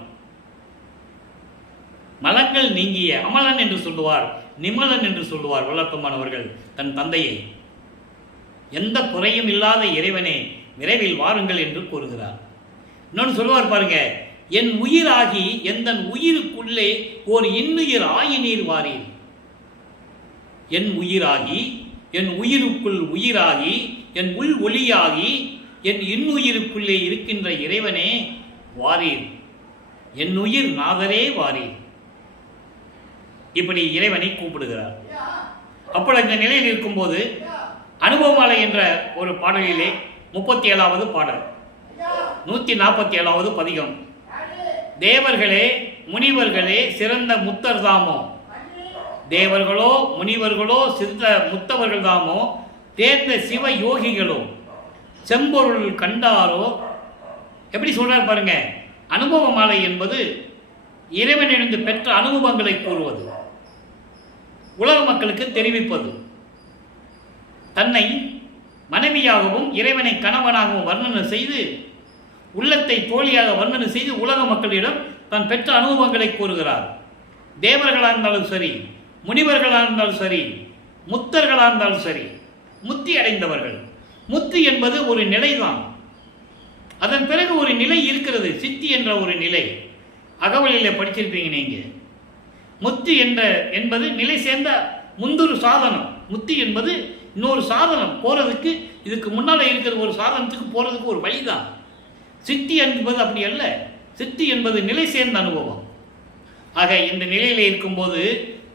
மலங்கள் நீங்கிய அமலன் என்று சொல்லுவார், நிமலன் என்று சொல்லுவார் வல்லற்பமானவர்கள் தன் தந்தையை. எந்த குறையும் இல்லாத இறைவனே விரைவில் வாருங்கள் என்று கூறுகிறார். இன்னொன்று சொல்லுவார் பாருங்க, என் உயிராகி எந்த உயிருக்குள்ளே ஓர் இன்னுயிர் ஆயினீர் வாரீர். என் உயிராகி, என் உயிருக்குள் உயிராகி, என் உள் ஒளியாகி, என் இன்னுயிருக்குள்ளே இருக்கின்ற இறைவனே வாரீர். என் உயிர் நாதரே வாரீர். இப்படி இறைவனை கூப்பிடுகிறார். அப்பொழுது இந்த நிலையில் இருக்கும்போது அனுபவமாலை என்ற ஒரு பாடலிலே 37வது பாடல், 147வது பதிகம். தேவர்களே முனிவர்களே சிறந்த முத்தர் தாமோ. தேவர்களோ முனிவர்களோ சிறந்த முத்தவர்கள் தாமோ, தேர்ந்த சிவ யோகிகளோ செம்பொருள் கண்டாரோ. எப்படி சொல்றார் பாருங்க. அனுபவ மாலை என்பது இறைவனிலிருந்து பெற்ற அனுபவங்களை கூறுவது, உலக மக்களுக்கு தெரிவிப்பது. தன்னை மனைவியாகவும் இறைவனை கணவனாகவும் வர்ணனை செய்து, உள்ளத்தை தோழியாக வர்ணனை செய்து உலக மக்களிடம் தன் பெற்ற அனுபவங்களை கூறுகிறார். தேவர்களாக இருந்தாலும் சரி, முனிவர்களாக இருந்தாலும் சரி, முத்தர்களாக இருந்தாலும் சரி, முத்தி அடைந்தவர்கள். முத்தி என்பது ஒரு நிலைதான். அதன் பிறகு ஒரு நிலை இருக்கிறது, சித்தி என்ற ஒரு நிலை. அகவலியில் படிச்சிருப்பீங்க நீங்க. முத்தி என்பது நிலை சேர்ந்த முந்தொரு சாதனம். முத்தி என்பது இன்னொரு சாதனம் போறதுக்கு, இதுக்கு முன்னால் இருக்கிற ஒரு சாதனத்துக்கு போறதுக்கு ஒரு வழிதான். சித்தி என்பது அப்படி அல்ல. சித்தி என்பது நிலை சேர்ந்த அனுபவம். ஆக இந்த நிலையில் இருக்கும்போது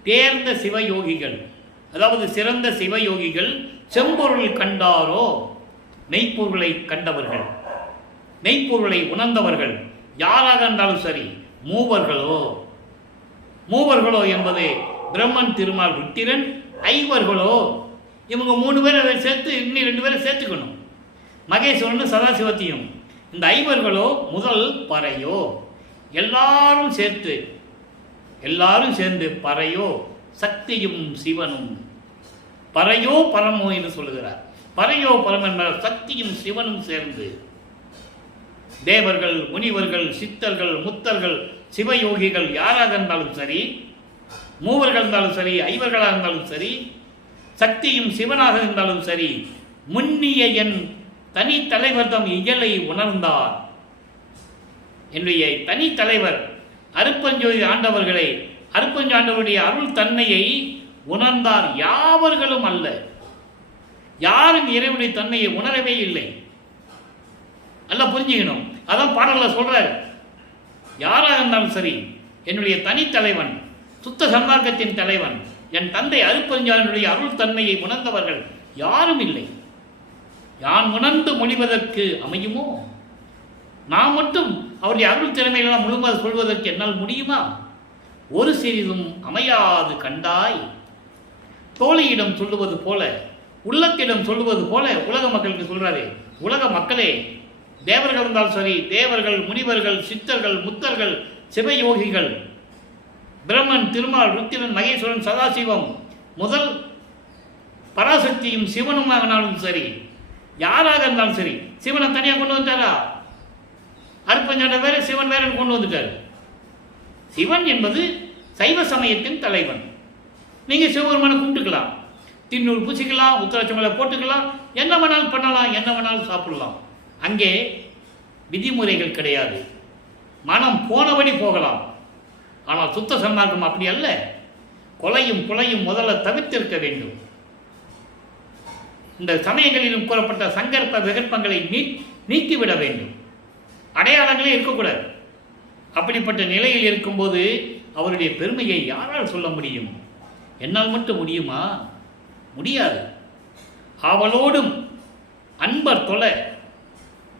தேர்ந்த சிவயோகிகள், அதாவது சிறந்த சிவயோகிகள் செம்பொருள் கண்டாரோ, மெய்ப்பொருளை கண்டவர்கள், மெய்ப்பொருளை உணர்ந்தவர்கள் யாராக இருந்தாலும் சரி. மூவர்களோ என்பது பிரம்மன், திருமால், ருத்திரன். ஐவர்களோ இவங்க 3 பேரை சேர்த்து இன்னும் 2 பேரை சேர்த்துக்கணும், மகேஸ்வரன் சதாசிவத்தையும். இந்த ஐவர்களோ முதல் பறையோ, எல்லாரும் சேர்ந்து பறையோ சக்தியும் சிவனும். பறையோ பரமோ என்று சொல்லுகிறார். பறையோ பரம் என்பார் சக்தியும் சிவனும் சேர்ந்து. தேவர்கள், முனிவர்கள், சித்தர்கள், முத்தர்கள், சிவயோகிகள் யாராக இருந்தாலும் சரி, மூவர்கள் இருந்தாலும் சரி, ஐவர்களாக இருந்தாலும் சரி, சக்தியும் சிவனாக இருந்தாலும் சரி, முன்னிய என் தனி தலைவர் தம் இயலை உணர்ந்தார். என்னுடைய தனி தலைவர் அருப்பஞ்சோதி ஆண்டவர்களை, அருப்பஞ்சோதி ஆண்டவருடைய அருள் தன்மையை உணர்ந்தார். யாவர்களும் அல்ல, யாரும் இறைவனுடைய தன்மையை உணரவே இல்லை. நல்லா புரிஞ்சுக்கணும். அதான் பாடல்ல சொல்றாரு, யாராக இருந்தாலும் சரி, என்னுடைய தனித்தலைவன், சுத்த சன்மார்க்கத்தின் தலைவன், என் தந்தை அருப்பஞ்சானுடைய அருள் தன்மையை உணர்ந்தவர்கள் யாரும் இல்லை. யான் உணர்ந்து மொழிவதற்கு அமையுமோ? நான் மட்டும் அவருடைய அருள் திறமையெல்லாம் முழுவதும் சொல்வதற்கு என்னால் முடியுமா? ஒரு சிறிதும் அமையாது கண்டாய். தோழியிடம் சொல்லுவது போல, உள்ளத்திடம் சொல்லுவது போல உலக மக்களுக்கு சொல்றாரு. உலக மக்களே, தேவர்கள் இருந்தாலும் சரி, தேவர்கள், முனிவர்கள், சித்தர்கள், முத்தர்கள், சிவயோகிகள் பிரம்மன், திருமால், ருத்திரன், மகேஸ்வரன், சதாசிவம் முதல் பராசக்தியும் சிவனுமாகனாலும் சரி, யாராக இருந்தாலும் சரி. சிவனை தனியாக கொண்டு வந்துட்டாரா? அருப்பஞ்சாண்ட வேற, சிவன் வேற கொண்டு வந்துட்டார். சிவன் என்பது சைவ சமயத்தின் தலைவன். நீங்கள் சிவபெருமானை கும்பிட்டுக்கலாம், தின்னூர் பூசிக்கலாம், உத்தராட்சமலை போட்டுக்கலாம், என்ன வேணாலும் பண்ணலாம், என்ன வேணாலும் சாப்பிடலாம். அங்கே விதிமுறைகள் கிடையாது. மனம் போனபடி போகலாம். ஆனால் சுத்த சன்மார்க்கம் அப்படி அல்ல. கொலையும் கொலையும் முதல்ல தவிர்த்திருக்க வேண்டும். இந்த சமயங்களிலும் கூறப்பட்ட சங்கற்ப விகற்பங்களை நீக்கிவிட வேண்டும். அடையாளங்களே இருக்கக்கூடாது. அப்படிப்பட்ட நிலையில் இருக்கும்போது அவருடைய பெருமையை யாரால் சொல்ல முடியும்? என்னால் மட்டும் முடியுமா? முடியாது. அவளோடும் அன்பர் தொலை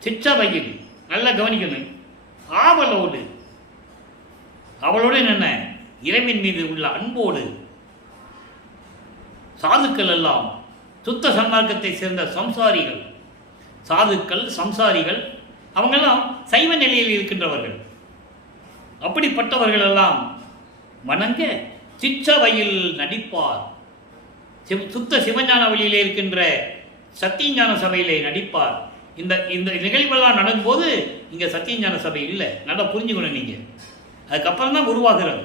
சிற்றவையில் நல்லா கவனிக்கணும். ஆவலோடு, அவளோடு என்ன? இறைவன் மீது உள்ள அன்போடு. சாதுக்கள் எல்லாம் சுத்த சன்மார்க்கத்தை சேர்ந்த சம்சாரிகள். சாதுக்கள், சம்சாரிகள் அவங்கெல்லாம் சைவ நிலையில் இருக்கின்றவர்கள். அப்படிப்பட்டவர்கள் எல்லாம் வணங்க சிற்றவையில் நடிப்பார். சுத்த சிவஞான வழியிலே இருக்கின்ற சத்தியஞான சபையிலே நடிப்பார். இந்த இந்த நிகழ்வெல்லாம் நடக்கும்போது இங்கே சத்தியஞான சபை இல்லை. நல்லா புரிஞ்சுக்கணும் நீங்கள். அதுக்கப்புறம் தான் உருவாகிறது.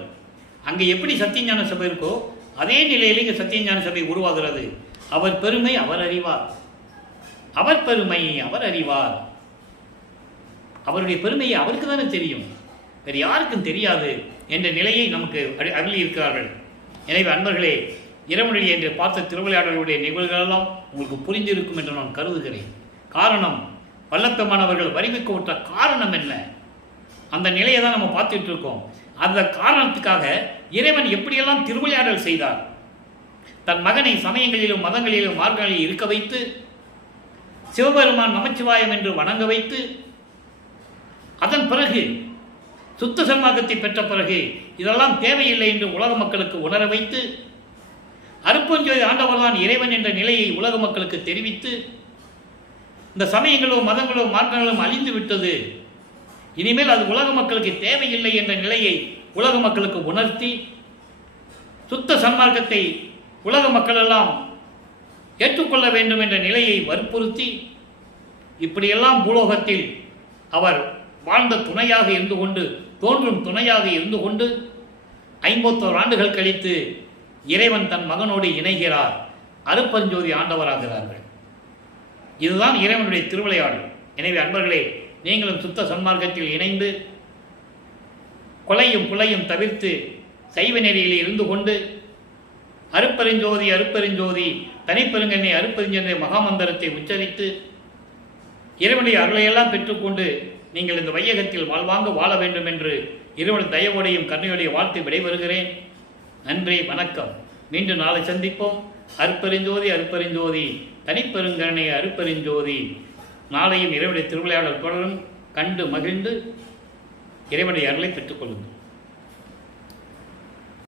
அங்கே எப்படி சத்தியஞான சபை இருக்கோ அதே நிலையில் இங்கே சத்தியஞான சபை உருவாகிறது. அவர் பெருமை அவர் அறிவார். அவர் பெருமை அவர் அறிவார். அவருடைய பெருமையை அவருக்கு தானே தெரியும், வேறு யாருக்கும் தெரியாது என்ற நிலையை நமக்கு அருளி இருக்கிறார்கள். எனவே அன்பர்களே, இறைவனுடைய என்று பார்த்த திருவிளையாடலுடைய நிகழ்வுகளெல்லாம் உங்களுக்கு புரிந்திருக்கும் என்று நான் கருதுகிறேன். காரணம், வல்லப்பெருமானவர்கள் வரிமிக்க விட்ட காரணம் என்ன? அந்த நிலையை தான் நம்ம பார்த்துட்டு இருக்கோம். அந்த காரணத்துக்காக இறைவன் எப்படியெல்லாம் திருவிளையாடல் செய்தார். தன் மகனை சமயங்களிலும் மதங்களிலும் மார்க்கங்களில் இருக்க வைத்து, சிவபெருமான் நமச்சிவாயம் என்று வணங்க வைத்து, அதன் பிறகு சுத்த சன்மார்க்கத்தை பெற்ற பிறகு இதெல்லாம் தேவையில்லை என்று உலக மக்களுக்கு உணர வைத்து, அருப்பஞ்சோதி ஆண்டவர்தான் இறைவன் என்ற நிலையை உலக மக்களுக்கு தெரிவித்து, இந்த சமயங்களோ மதங்களோ மார்க்கங்களும் அழிந்து விட்டது, இனிமேல் அது உலக மக்களுக்கு தேவையில்லை என்ற நிலையை உலக மக்களுக்கு உணர்த்தி, சுத்த சன்மார்க்கத்தை உலக மக்கள் எல்லாம் ஏற்றுக்கொள்ள வேண்டும் என்ற நிலையை வற்புறுத்தி, இப்படியெல்லாம் பூலோகத்தில் அவர் வாழ்ந்த துணையாக இருந்து கொண்டு, தோன்றும் துணையாக இருந்து கொண்டு 51 ஆண்டுகள் கழித்து இறைவன் தன் மகனோடு இணைகிறார். அருப்பஞ்சோதி ஆண்டவராகிறார்கள். இதுதான் இறைவனுடைய திருவிளையாடல். எனவே அன்பர்களே, நீங்களும் சுத்த சன்மார்க்கத்தில் இணைந்து கொலையும் புலையும் தவிர்த்து சைவ நெறியிலே இருந்து கொண்டு அருப்பெருஞ்சோதி அருப்பெருஞ்சோதி தனிப்பெருங்கண்ணை அருப்பெருஞ்சென்ற மகாமந்திரத்தை உச்சரித்து இறைவனுடைய அருளையெல்லாம் பெற்றுக்கொண்டு நீங்கள் இந்த வையகத்தில் வாழ்வாங்க வாழ வேண்டும் என்று இறைவன் தயவோடையும் கருணையோடைய வாழ்த்து விடைபெறுகிறேன். நன்றி, வணக்கம். மீண்டும் நாளை சந்திப்போம். அருப்பெருஞ்சோதி அருப்பெருஞ்சோதி தனிப்பெருங்கருணை அருப்பெருஞ்சோதி. நாளையும் இறைவனுடைய திருவிளையாடல் தொடரும். கண்டு மகிழ்ந்து இறைவனுடைய அருளை பெற்றுக்கொள்ளுங்கள்.